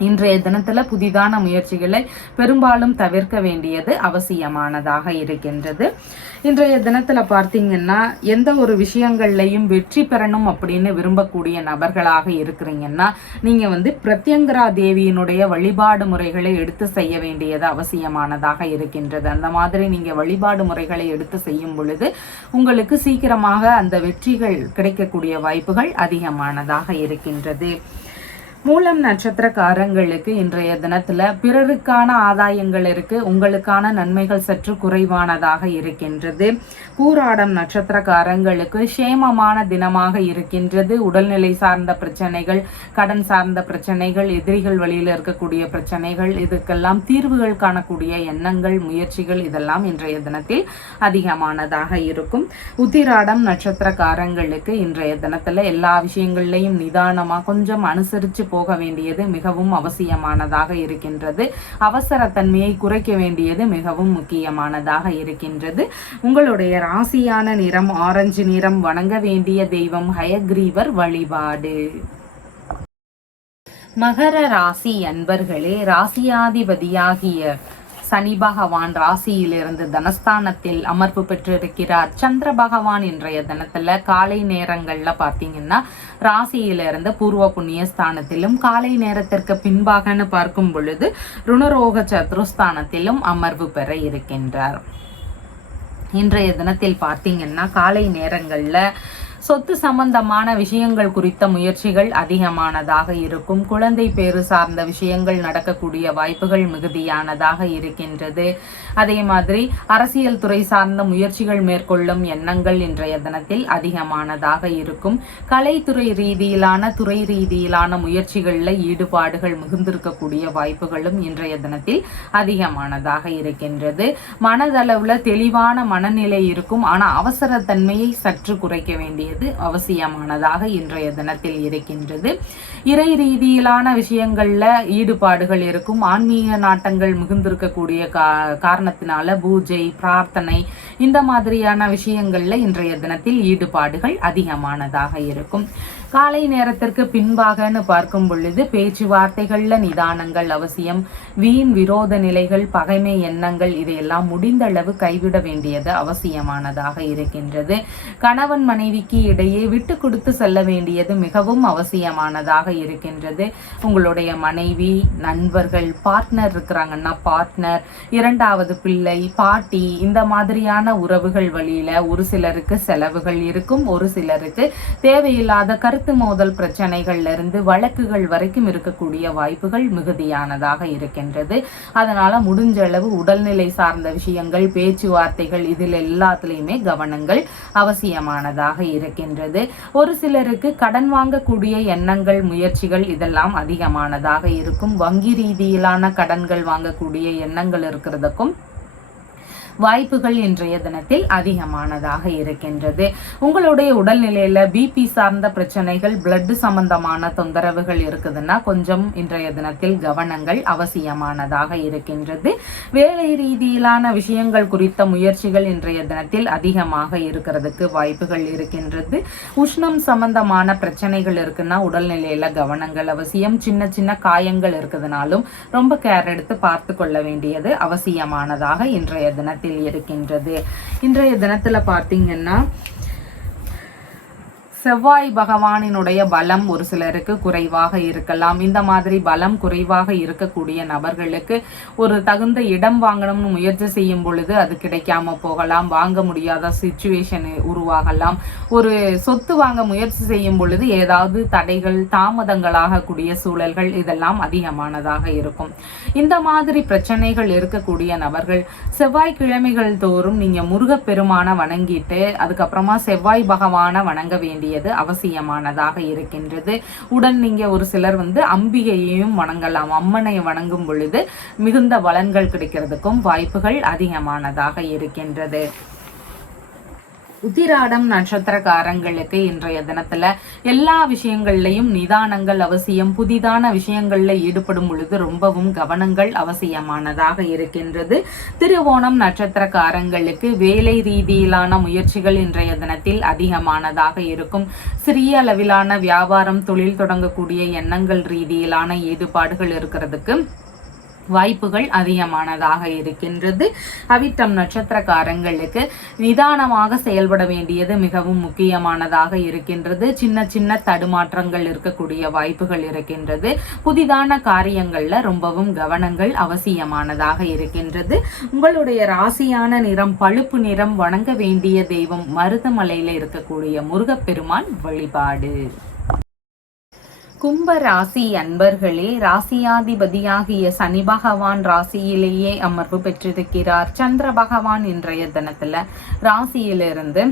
இன்றைய தினத்துல புதிதான முயற்சிகளை பெரும்பாலும் தவிர்க்க வேண்டியது அவசியமானதாக இருக்கின்றது. இன்றைய தினத்துல பார்த்தீங்கன்னா எந்த ஒரு விஷயங்கள்லையும் வெற்றி பெறணும் அப்படின்னு விரும்பக்கூடிய நபர்களாக இருக்கிறீங்கன்னா நீங்க பிரத்யங்கரா தேவியினுடைய வழிபாடு முறைகளை எடுத்து செய்ய வேண்டியது அவசியமானதாக இருக்கின்றது. அந்த மாதிரி நீங்க வழிபாடு முறைகளை எடுத்து செய்யும் பொழுது உங்களுக்கு சீக்கிரமாக அந்த வெற்றிகள் கிடைக்கக்கூடிய வாய்ப்புகள் அதிகமானதாக இருக்கின்றது. மூலம் நட்சத்திரக்காரங்களுக்கு இன்றைய தினத்துல பிறருக்கான ஆதாயங்கள் இருக்கு. உங்களுக்கான நன்மைகள் சற்று குறைவானதாக இருக்கின்றது. பூராடம் நட்சத்திரக்காரங்களுக்கு சேமமான தினமாக இருக்கின்றது. உடல்நிலை சார்ந்த பிரச்சனைகள், கடன் சார்ந்த பிரச்சனைகள், எதிரிகள் வழியில் இருக்கக்கூடிய பிரச்சனைகள் இதுக்கெல்லாம் தீர்வுகள் காணக்கூடிய எண்ணங்கள், முயற்சிகள் இதெல்லாம் இன்றைய தினத்தில் அதிகமானதாக இருக்கும். உத்திராடம் நட்சத்திரக்காரங்களுக்கு இன்றைய தினத்துல எல்லா விஷயங்கள்லையும் நிதானமா கொஞ்சம் அனுசரிச்சு போக வேண்டியது மிகவும் அவசியமானதாக இருக்கின்றது. அவசரத்தன்மையை குறைக்க வேண்டியது மிகவும் முக்கியமானதாக இருக்கின்றது. உங்களுடைய ராசியான நிறம் ஆரஞ்சு நிறம். வணங்க வேண்டிய தெய்வம் ஹயக்ரீவர் வழிபாடு. மகர ராசி அன்பர்களே, ராசியாதிபதியாகிய சனி பகவான் ராசியிலிருந்து தனஸ்தானத்தில் அமர்வு பெற்றிருக்கிறார். சந்திர பகவான் இன்றைய தினத்துல காலை நேரங்கள்ல பார்த்தீங்கன்னா ராசியிலிருந்து பூர்வ புண்ணிய ஸ்தானத்திலும், காலை நேரத்திற்கு பின்பாகன்னு பார்க்கும் பொழுது ருணரோக சத்ருஸ்தானத்திலும் அமர்வு பெற இருக்கின்றார். இன்றைய தினத்தில் பார்த்தீங்கன்னா காலை நேரங்கள்ல சொத்து சம்பந்தமான விஷயங்கள் குறித்த முயற்சிகள் அதிகமானதாக இருக்கும். குழந்தை பேறு சார்ந்த விஷயங்கள் நடக்கக்கூடிய வாய்ப்புகள் மிகுதியானதாக இருக்கின்றது. அதே மாதிரி அரசியல் துறை சார்ந்த முயற்சிகள் மேற்கொள்ளும் எண்ணங்கள் இன்றைய தினத்தில் அதிகமானதாக இருக்கும். கலைத்துறை துறை ரீதியிலான முயற்சிகளில் ஈடுபாடுகள் மிகுந்திருக்கக்கூடிய வாய்ப்புகளும் இன்றைய தினத்தில் அதிகமானதாக இருக்கின்றது. மனதளவுல தெளிவான மனநிலை இருக்கும். ஆனால் அவசரத்தன்மையை சற்று குறைக்க வேண்டியது அவசியமானதாக இன்றைய தினத்தில் இருக்கின்றது. இறை ரீதியிலான விஷயங்கள்ல ஈடுபாடுகள் இருக்கும். ஆன்மீக நாட்டங்கள் மிகுந்திருக்கக்கூடிய காரணத்தினால பூஜை, பிரார்த்தனை இந்த மாதிரியான விஷயங்கள்ல இன்றைய தினத்தில் ஈடுபாடுகள் அதிகமானதாக இருக்கும். காலை நேரத்திற்கு பின்பாகன்னு பார்க்கும் பொழுது பேச்சுவார்த்தைகள்ல நிதானங்கள் அவசியம். வீண் விரோத நிலைகள், பகைமை எண்ணங்கள் இதையெல்லாம் முடிந்த அளவு கைவிட வேண்டியது அவசியமானதாக இருக்கின்றது. கணவன் மனைவிக்கு இடையே விட்டு கொடுத்து செல்ல வேண்டியது மிகவும் அவசியமானதாக இருக்கின்றது. உங்களுடைய மனைவி, நண்பர்கள், பார்ட்னர் இருக்கிறாங்கன்னா பார்ட்னர், இரண்டாவது பிள்ளை, பாட்டி இந்த மாதிரியான உறவுகள் வழியில ஒரு சிலருக்கு செலவுகள் இருக்கும். ஒரு சிலருக்கு தேவையில்லாத கருத்து மோதல் பிரச்சனைகள்ல இருந்து வழக்குகள் வரைக்கும் இருக்கக்கூடிய வாய்ப்புகள் மிகுதியானதாக இருக்கின்றது. அதனால முடிஞ்ச அளவு உடல்நிலை சார்ந்த விஷயங்கள், பேச்சுவார்த்தைகள் இதில் எல்லாத்துலயுமே கவனங்கள் அவசியமானதாக இருக்கின்றது. ஒரு சிலருக்கு கடன் வாங்கக்கூடிய எண்ணங்கள், முயற்சிகள் இதெல்லாம் அதிகமானதாக இருக்கும். வங்கி ரீதியிலான கடன்கள் வாங்கக்கூடிய எண்ணங்கள் இருக்கிறதுக்கும் வாய்ப்புகள் இன்றைய தினத்தில் அதிகமானதாக இருக்கின்றது. உங்களுடைய உடல்நிலையில பிபி சார்ந்த பிரச்சனைகள், பிளட் சம்பந்தமான தொந்தரவுகள் இருக்குதுன்னா கொஞ்சம் இன்றைய தினத்தில் கவனங்கள் அவசியமானதாக இருக்கின்றது. வேலை ரீதியிலான விஷயங்கள் குறித்த முயற்சிகள் இன்றைய தினத்தில் அதிகமாக இருக்கிறதுக்கு வாய்ப்புகள் இருக்கின்றது. உஷ்ணம் சம்பந்தமான பிரச்சனைகள் இருக்குன்னா உடல்நிலையில கவனங்கள் அவசியம். சின்ன சின்ன காயங்கள் இருக்குதுனாலும் ரொம்ப கேர் எடுத்து பார்த்து கொள்ள வேண்டியது அவசியமானதாக இன்றைய தினத்தில் இருக்கின்றது. இன்றைய தினத்துல பார்த்தீங்கன்னா செவ்வாய் பகவானினுடைய பலம் ஒரு சிலருக்கு குறைவாக இருக்கலாம். இந்த மாதிரி பலம் குறைவாக இருக்கக்கூடிய நபர்களுக்கு ஒரு தகுந்த இடம் வாங்கணும்னு முயற்சி செய்யும் பொழுது அது கிடைக்காம போகலாம். வாங்க முடியாத சிச்சுவேஷன் உருவாகலாம். ஒரு சொத்து வாங்க முயற்சி செய்யும் பொழுது ஏதாவது தடைகள், தாமதங்களாக கூடிய சூழல்கள் இதெல்லாம் அதிகமானதாக இருக்கும். இந்த மாதிரி பிரச்சனைகள் இருக்கக்கூடிய நபர்கள் செவ்வாய்க்கிழமைகள் தோறும் நீங்க முருகப்பெருமான வணங்கிட்டு அதுக்கப்புறமா செவ்வாய் பகவான வணங்க வேண்டிய அவசியமானதாக இருக்கின்றது. உடன் நீங்க ஒரு சிலர் அம்பிகையையும் வணங்கலாம். அம்மனை வணங்கும் பொழுது மிகுந்த பலன்கள் கிடைக்கிறதுக்கும் வாய்ப்புகள் அதிகமானதாக இருக்கின்றது. உத்திராடம் நட்சத்திரக்காரங்களுக்கு இன்றைய தினத்துல எல்லா விஷயங்கள்லையும் நிதானங்கள் அவசியம். புதிதான விஷயங்கள்ல ஈடுபடும் பொழுது ரொம்பவும் கவனங்கள் அவசியமானதாக இருக்கின்றது. திருவோணம் நட்சத்திரக்காரங்களுக்கு வேலை ரீதியிலான முயற்சிகள் இன்றைய தினத்தில் அதிகமானதாக இருக்கும். சிறிய அளவிலான வியாபாரம், தொழில் தொடங்கக்கூடிய எண்ணங்கள் ரீதியிலான ஈடுபாடுகள் இருக்கிறதுக்கு வாய்ப்புகள் அதிகமானதாக இருக்கின்றது. அவிட்டம் நட்சத்திரக்காரங்களுக்கு நிதானமாக செயல்பட வேண்டியது மிகவும் முக்கியமானதாக இருக்கின்றது. சின்ன சின்ன தடுமாற்றங்கள் இருக்கக்கூடிய வாய்ப்புகள் இருக்கின்றது. புதிதான காரியங்கள்ல ரொம்பவும் கவனங்கள் அவசியமானதாக இருக்கின்றது. உங்களுடைய ராசியான நிறம் பழுப்பு நிறம். வணங்க வேண்டிய தெய்வம் மருதமலையில இருக்கக்கூடிய முருகப்பெருமான் வழிபாடு. கும்ப ராசி அன்பர்களே, ராசியாதிபதியாகிய சனி பகவான் ராசியிலேயே அமர்வு பெற்றிருக்கிறார். சந்திர பகவான் இன்றைய தினத்துல ராசியிலிருந்து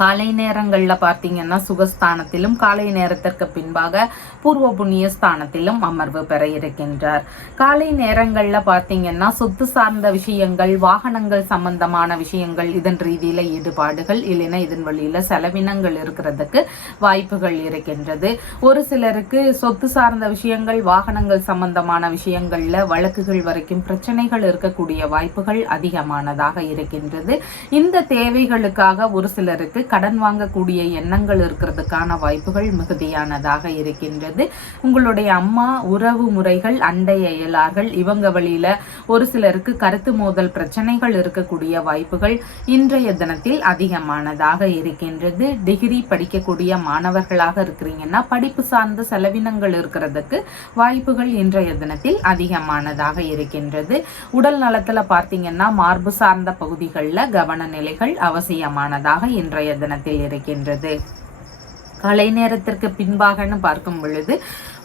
காலை நேரங்களில் பார்த்தீங்கன்னா சுகஸ்தானத்திலும், காலை நேரத்திற்கு பின்பாக பூர்வ புண்ணிய ஸ்தானத்திலும் அமர்வு பெற இருக்கின்றார். காலை நேரங்களில் பார்த்தீங்கன்னா சொத்து சார்ந்த விஷயங்கள், வாகனங்கள் சம்பந்தமான விஷயங்கள், இதன் ரீதியில் ஈடுபாடுகள் இல்லைன்னா இதன் வழியில் செலவினங்கள் இருக்கிறதுக்கு வாய்ப்புகள் இருக்கின்றது. ஒரு சிலருக்கு சொத்து சார்ந்த விஷயங்கள், வாகனங்கள் சம்பந்தமான விஷயங்களில் வழக்குகள் வரைக்கும் பிரச்சனைகள் இருக்கக்கூடிய வாய்ப்புகள் அதிகமானதாக இருக்கின்றது. இந்த தேவைகளுக்காக ஒரு சிலருக்கு கடன் வாங்கக்கூடிய எண்ணங்கள் இருக்கிறதுக்கான வாய்ப்புகள் மிகுதியானதாக இருக்கின்றது. உங்களுடைய அம்மா, உறவு முறைகள், அண்டை அயலார்கள் இவங்க வழியில ஒரு சிலருக்கு கருத்து மோதல் பிரச்சனைகள் இருக்கக்கூடிய வாய்ப்புகள் இன்றைய தினத்தில் அதிகமானதாக இருக்கின்றது. டிகிரி படிக்கக்கூடிய மாணவர்களாக இருக்கிறீங்கன்னா படிப்பு சார்ந்த செலவினங்கள் இருக்கிறதுக்கு வாய்ப்புகள் இன்றைய தினத்தில் அதிகமானதாக இருக்கின்றது. உடல் நலத்துல பார்த்தீங்கன்னா மார்பு சார்ந்த பகுதிகளில் கவன நிலைகள் அவசியமானதாக இன்றைய தினத்தில் இருக்கின்றது. காலை நேரத்திற்கு பின்பாகன்னு பார்க்கும் பொழுது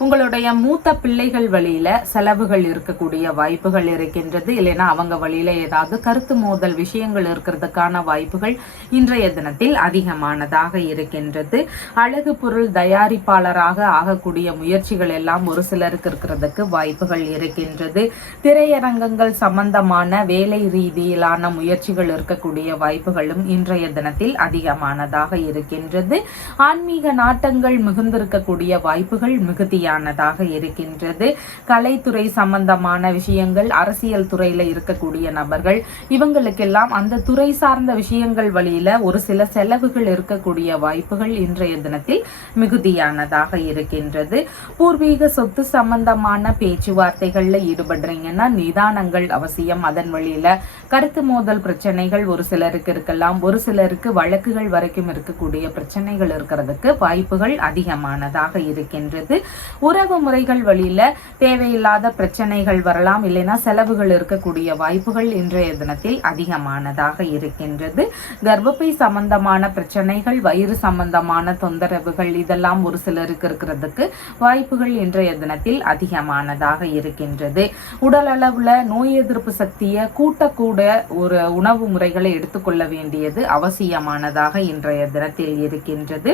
உங்களுடைய மூத்த பிள்ளைகள் வழியில செலவுகள் இருக்கக்கூடிய வாய்ப்புகள் இருக்கின்றது. இல்லைன்னா அவங்க வழியில ஏதாவது கருத்து மோதல் விஷயங்கள் இருக்கிறதுக்கான வாய்ப்புகள் இன்றைய தினத்தில் அதிகமானதாக இருக்கின்றது. அழகு பொருள் தயாரிப்பாளராக ஆகக்கூடிய முயற்சிகள் எல்லாம் ஒரு சிலருக்கு இருக்கிறதுக்கு வாய்ப்புகள் இருக்கின்றது. திரையரங்கங்கள் சம்பந்தமான வேலை ரீதியிலான முயற்சிகள் இருக்கக்கூடிய வாய்ப்புகளும் இன்றைய தினத்தில் அதிகமானதாக இருக்கின்றது. ஆன்மீக நாட்டங்கள் மிகுந்திருக்கக்கூடிய வாய்ப்புகள் மிகுதியானதாக இருக்கின்றது. கலைத்துறை சம்பந்தமான விஷயங்கள், அரசியல் துறையில இருக்கக்கூடிய நபர்கள் இவங்களுக்கெல்லாம் அந்த துறை சார்ந்த விஷயங்கள் வழியில ஒரு சில செலவுகள் இருக்கக்கூடிய வாய்ப்புகள் இன்றைய தினத்தில் மிகுதியானதாக இருக்கின்றது. பூர்வீக சொத்து சம்பந்தமான பேச்சுவார்த்தைகள்ல ஈடுபடுறீங்கன்னா நிதானங்கள் அவசியம். அதன் வழியில கருத்து மோதல் பிரச்சனைகள் ஒரு சிலருக்கு இருக்கலாம். ஒரு சிலருக்கு வழக்குகள் வரைக்கும் இருக்கக்கூடிய பிரச்சனைகள் இருக்கிறதுக்கு வாய்ப்புகள் அதிகமானதாக இருக்கின்றது. உறவு முறைகள் வழியில தேவையில்லாத பிரச்சனைகள் வரலாம். இல்லைன்னா செலவுகள் இருக்கக்கூடிய வாய்ப்புகள் இன்றைய தினத்தில் அதிகமானதாக இருக்கின்றது. கர்ப்பப்பை சம்பந்தமான பிரச்சனைகள், வயிறு சம்பந்தமான தொந்தரவுகள் இதெல்லாம் ஒரு சிலருக்கு இருக்கிறதுக்கு வாய்ப்புகள் இன்றைய தினத்தில் அதிகமானதாக இருக்கின்றது. உடல் அளவுல நோய் எதிர்ப்பு சக்தியை கூட்டக்கூட ஒரு உணவு முறைகளை எடுத்துக்கொள்ள வேண்டியது அவசியமானதாக இன்றைய தினத்தில் இருக்கின்றது.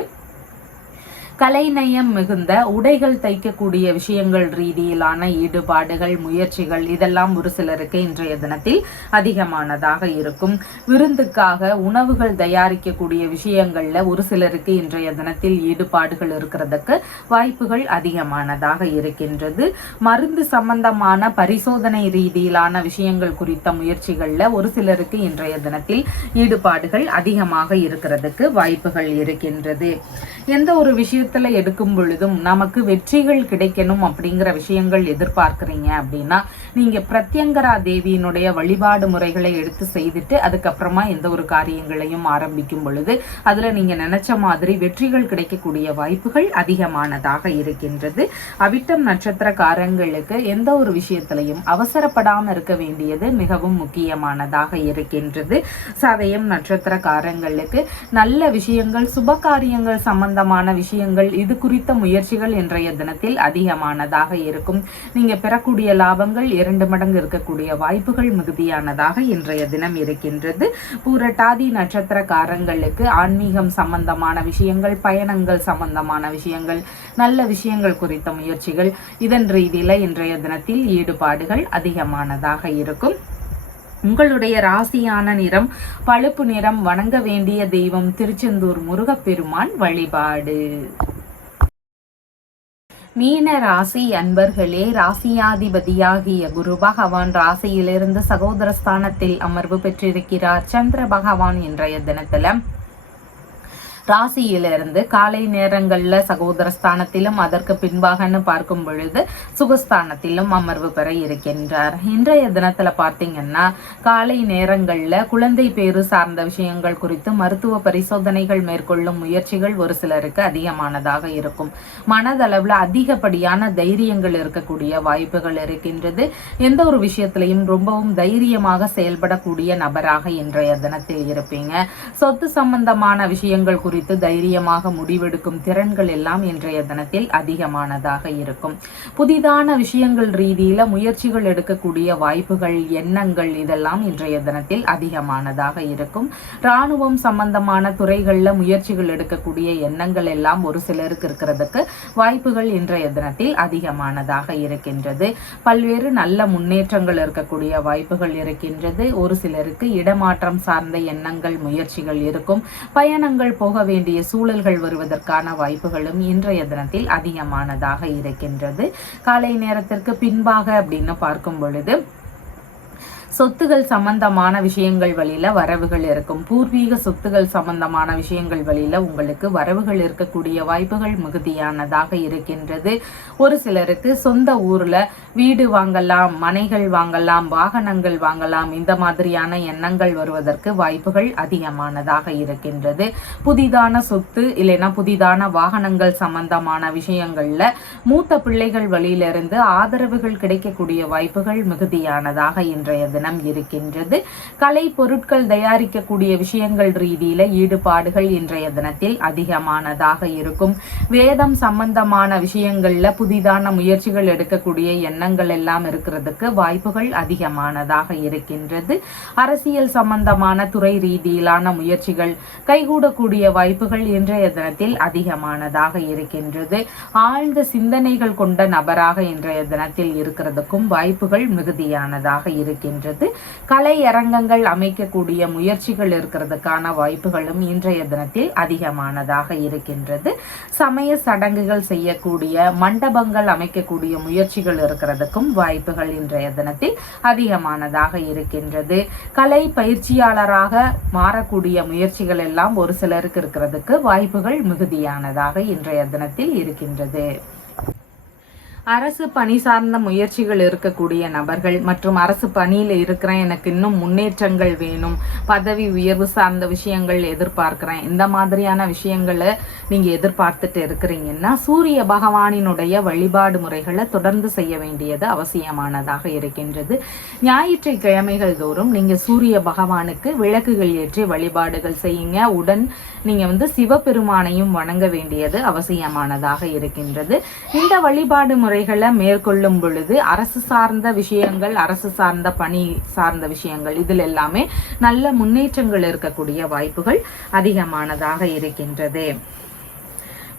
கலைநயம் மிகுந்த உடைகள் தைக்கக்கூடிய விஷயங்கள் ரீதியிலான ஈடுபாடுகள், முயற்சிகள் இதெல்லாம் ஒரு சிலருக்கு இன்றைய தினத்தில் அதிகமானதாக இருக்கும். விருந்துக்காக உணவுகள் தயாரிக்கக்கூடிய விஷயங்கள்ல ஒரு சிலருக்கு இன்றைய தினத்தில் ஈடுபாடுகள் இருக்கிறதுக்கு வாய்ப்புகள் அதிகமானதாக இருக்கின்றது. மருந்து சம்பந்தமான பரிசோதனை ரீதியிலான விஷயங்கள் குறித்த முயற்சிகள்ல ஒரு சிலருக்கு இன்றைய தினத்தில் ஈடுபாடுகள் அதிகமாக இருக்கிறதுக்கு வாய்ப்புகள் இருக்கின்றது. எந்த ஒரு விஷயத்துல எடுக்கும் பொழுதும் நமக்கு வெற்றிகள் கிடைக்கணும் அப்படிங்கிற விஷயங்கள் எதிர்பார்க்கிறீங்க அப்படின்னா நீங்க பிரத்யங்கரா தேவியினுடைய வழிபாடு முறைகளை எடுத்து செய்துட்டு அதுக்கப்புறமா எந்த ஒரு காரியங்களையும் ஆரம்பிக்கும் பொழுது அதுல நீங்க நினைச்ச மாதிரி வெற்றிகள் கிடைக்கக்கூடிய வாய்ப்புகள் அதிகமானதாக இருக்கின்றது. அவிட்டம் நட்சத்திரக்காரங்களுக்கு எந்த ஒரு விஷயத்திலையும் அவசரப்படாம இருக்க வேண்டியது மிகவும் முக்கியமானதாக இருக்கின்றது. சதயம் நட்சத்திரக்காரங்களுக்கு நல்ல விஷயங்கள், சுப காரியங்கள் சம்பந்தமான விஷயங்கள், இது குறித்த முயற்சிகள் இன்றைய தினத்தில் அதிகமானதாக இருக்கும். நீங்க பெறக்கூடிய லாபங்கள் 2 மடங்கு இருக்கக்கூடிய வாய்ப்புகள் மிகுதியானதாக இன்றைய தினம் இருக்கின்றது. பூரட்டாதி நட்சத்திரக்காரங்களுக்கு ஆன்மீகம் சம்பந்தமான விஷயங்கள், பயணங்கள் சம்பந்தமான விஷயங்கள், நல்ல விஷயங்கள் குறித்த முயற்சிகள் இதன் ரீதியில இன்றைய தினத்தில் ஈடுபாடுகள் அதிகமானதாக இருக்கும். உங்களுடைய ராசியான நிறம் பழுப்பு நிறம். வணங்க வேண்டிய தெய்வம் திருச்செந்தூர் முருகப்பெருமான் வழிபாடு. மீன ராசி அன்பர்களே, ராசியாதிபதியாகிய குரு பகவான் ராசியிலிருந்து சகோதரஸ்தானத்தில் அமர்வு பெற்றிருக்கிறார். சந்திர பகவான் இன்றைய தினத்துல ராசியிலிருந்து காலை நேரங்கள்ல சகோதரஸ்தானத்திலும் அதற்கு பின்பாகன்னு பார்க்கும் பொழுது சுகஸ்தானத்திலும் அமர்வு பெற இருக்கின்றார். இன்றைய தினத்துல பார்த்தீங்கன்னா காலை நேரங்கள்ல குழந்தை பேரு சார்ந்த விஷயங்கள் குறித்து மருத்துவ பரிசோதனைகள் மேற்கொள்ளும் முயற்சிகள் ஒரு சிலருக்கு அதிகமானதாக இருக்கும். மனதளவுல அதிகப்படியான தைரியங்கள் இருக்கக்கூடிய வாய்ப்புகள் இருக்கின்றது. எந்த ஒரு விஷயத்திலையும் ரொம்பவும் தைரியமாக செயல்படக்கூடிய நபராக இன்றைய தினத்தில் இருப்பீங்க. சொத்து சம்பந்தமான விஷயங்கள் குறித்து தைரியமாக முடிவெடுக்கும் திறன்கள் எல்லாம் இன்றைய தினத்தில் அதிகமானதாக இருக்கும். புதிதான விஷயங்கள் ரீதியில முயற்சிகள் எடுக்கக்கூடிய வாய்ப்புகள், எண்ணங்கள் இதெல்லாம் இன்றைய தினத்தில் அதிகமானதாக இருக்கும். இராணுவம் சம்பந்தமான துறைகள்ல முயற்சிகள் எடுக்கக்கூடிய எண்ணங்கள் எல்லாம் ஒரு சிலருக்கு இருக்கிறதுக்கு வாய்ப்புகள் இன்றைய தினத்தில் அதிகமானதாக இருக்கின்றது. பல்வேறு நல்ல முன்னேற்றங்கள் இருக்கக்கூடிய வாய்ப்புகள் இருக்கின்றது. ஒரு சிலருக்கு இடமாற்றம் சார்ந்த எண்ணங்கள், முயற்சிகள் இருக்கும். பயணங்கள் போக வேண்டிய சூழல்கள் வருவதற்கான வாய்ப்புகளும் இன்றைய தினத்தில் அதிகமானதாக இருக்கின்றது. காலை நேரத்திற்கு பின்பாக அப்படின்னு பார்க்கும் பொழுது சொத்துகள் சம்பந்தமான விஷயங்கள் வழியில வரவுகள் இருக்கும். பூர்வீக சொத்துகள் சம்பந்தமான விஷயங்கள் வழியில உங்களுக்கு வரவுகள் இருக்கக்கூடிய வாய்ப்புகள் மிகுதியானதாக இருக்கின்றது. ஒரு சிலருக்கு சொந்த ஊர்ல வீடு வாங்கலாம், மனைகள் வாங்கலாம், வாகனங்கள் வாங்கலாம், இந்த மாதிரியான எண்ணங்கள் வருவதற்கு வாய்ப்புகள் அதிகமானதாக இருக்கின்றது. புதிதான சொத்து இல்லைன்னா புதிதான வாகனங்கள் சம்பந்தமான விஷயங்கள்ல மூத்த பிள்ளைகள் வழியிலிருந்து ஆதரவுகள் கிடைக்கக்கூடிய வாய்ப்புகள் மிகுதியானதாக இன்றைய தினம் இருக்கின்றது. கலை பொருட்கள் தயாரிக்கக்கூடிய விஷயங்கள் ரீதியில ஈடுபாடுகள் இன்றைய தினத்தில் அதிகமானதாக இருக்கும். வேதம் சம்பந்தமான விஷயங்கள்ல புதிதான முயற்சிகள் எடுக்கக்கூடிய எண்ணங்கள் எல்லாம் இருக்கிறதுக்கு வாய்ப்புகள் அதிகமானதாக இருக்கின்றது. அரசியல் சம்பந்தமான துறை ரீதியிலான முயற்சிகள் கைகூடக்கூடிய வாய்ப்புகள் இன்றைய தினத்தில் அதிகமானதாக இருக்கின்றது. ஆழ்ந்த சிந்தனைகள் கொண்ட நபராக இன்றைய தினத்தில் இருக்கிறதுக்கும் வாய்ப்புகள் மிகுதியானதாக இருக்கின்றது. கலை அரங்கங்கள் அமைக்கக்கூடிய முயற்சிகள் இருக்கிறதுக்கான வாய்ப்புகளும் இன்றைய தினத்தில் அதிகமானதாக இருக்கின்றது. சமய சடங்குகள் செய்யக்கூடிய மண்டபங்கள் அமைக்கக்கூடிய முயற்சிகள் இருக்கிறதுக்கும் வாய்ப்புகள் இன்றைய தினத்தில் அதிகமானதாக இருக்கின்றது. கலை பயிற்சியாளராக மாறக்கூடிய முயற்சிகள் எல்லாம் ஒரு சிலருக்கு இருக்கிறதுக்கு வாய்ப்புகள் மிகுதியானதாக இன்றைய தினத்தில் இருக்கின்றது. அரசு பணி சார்ந்த முயற்சிகள் இருக்கக்கூடிய நபர்கள் மற்றும் அரசு பணியில் இருக்கிறேன், எனக்கு இன்னும் முன்னேற்றங்கள் வேணும், பதவி உயர்வு சார்ந்த விஷயங்கள் எதிர்பார்க்கிறேன், இந்த மாதிரியான விஷயங்களை நீங்க எதிர்பார்த்துட்டு இருக்கிறீங்கன்னா சூரிய பகவானினுடைய வழிபாடு முறைகளை தொடர்ந்து செய்ய வேண்டியது அவசியமானதாக இருக்கின்றது. ஞாயிற்றுக்கிழமைகள் தோறும் நீங்க சூரிய பகவானுக்கு விளக்குகள் ஏற்றி வழிபாடுகள் செய்யுங்க. உடன் நீங்க சிவபெருமானையும் வணங்க வேண்டியது அவசியமானதாக இருக்கின்றது. இந்த வழிபாடு முறைகளை மேற்கொள்ளும் பொழுது அரசு சார்ந்த விஷயங்கள், அரசு சார்ந்த பணி சார்ந்த விஷயங்கள் இதில் எல்லாமே நல்ல முன்னேற்றங்கள் இருக்கக்கூடிய வாய்ப்புகள் அதிகமானதாக இருக்கின்றது.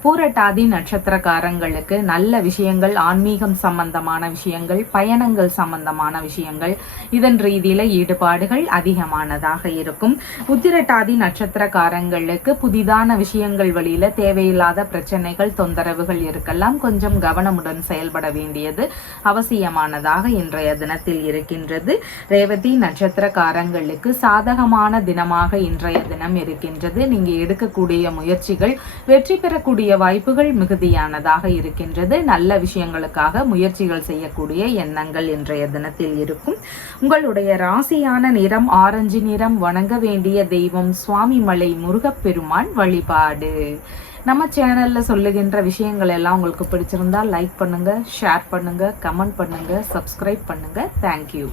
பூரட்டாதி நட்சத்திரக்காரங்களுக்கு நல்ல விஷயங்கள், ஆன்மீகம் சம்பந்தமான விஷயங்கள், பயணங்கள் சம்பந்தமான விஷயங்கள், இதன் ரீதியில ஈடுபாடுகள் அதிகமானதாக இருக்கும். உத்திரட்டாதி நட்சத்திரக்காரங்களுக்கு புதிதான விஷயங்கள் வழியில தேவையில்லாத பிரச்சனைகள், தொந்தரவுகள் இருக்கலாம். கொஞ்சம் கவனமுடன் செயல்பட வேண்டியது அவசியமானதாக இன்றைய தினத்தில் இருக்கின்றது. ரேவதி நட்சத்திரக்காரங்களுக்கு சாதகமான தினமாக இன்றைய தினம் இருக்கின்றது. நீங்க எடுக்கக்கூடிய முயற்சிகள் வெற்றி பெறக்கூடிய வாய்ப்புகள் மிகுதியானதாக இருக்கின்றது. நல்ல விஷயங்களுக்காக முயற்சிகள் செய்யக்கூடிய எண்ணங்கள் இன்றைய தினத்தில் இருக்கும். உங்களுடைய ராசியான நிறம் ஆரஞ்சு நிறம். வணங்க வேண்டிய தெய்வம் சுவாமிமலை முருகப்பெருமான் வழிபாடு. நம்ம சேனல்ல சொல்லுகின்ற விஷயங்கள் எல்லாம் உங்களுக்கு பிடிச்சிருந்தா லைக் பண்ணுங்க, ஷேர் பண்ணுங்க, கமெண்ட் பண்ணுங்க, சப்ஸ்கிரைப் பண்ணுங்க. தேங்க்யூ.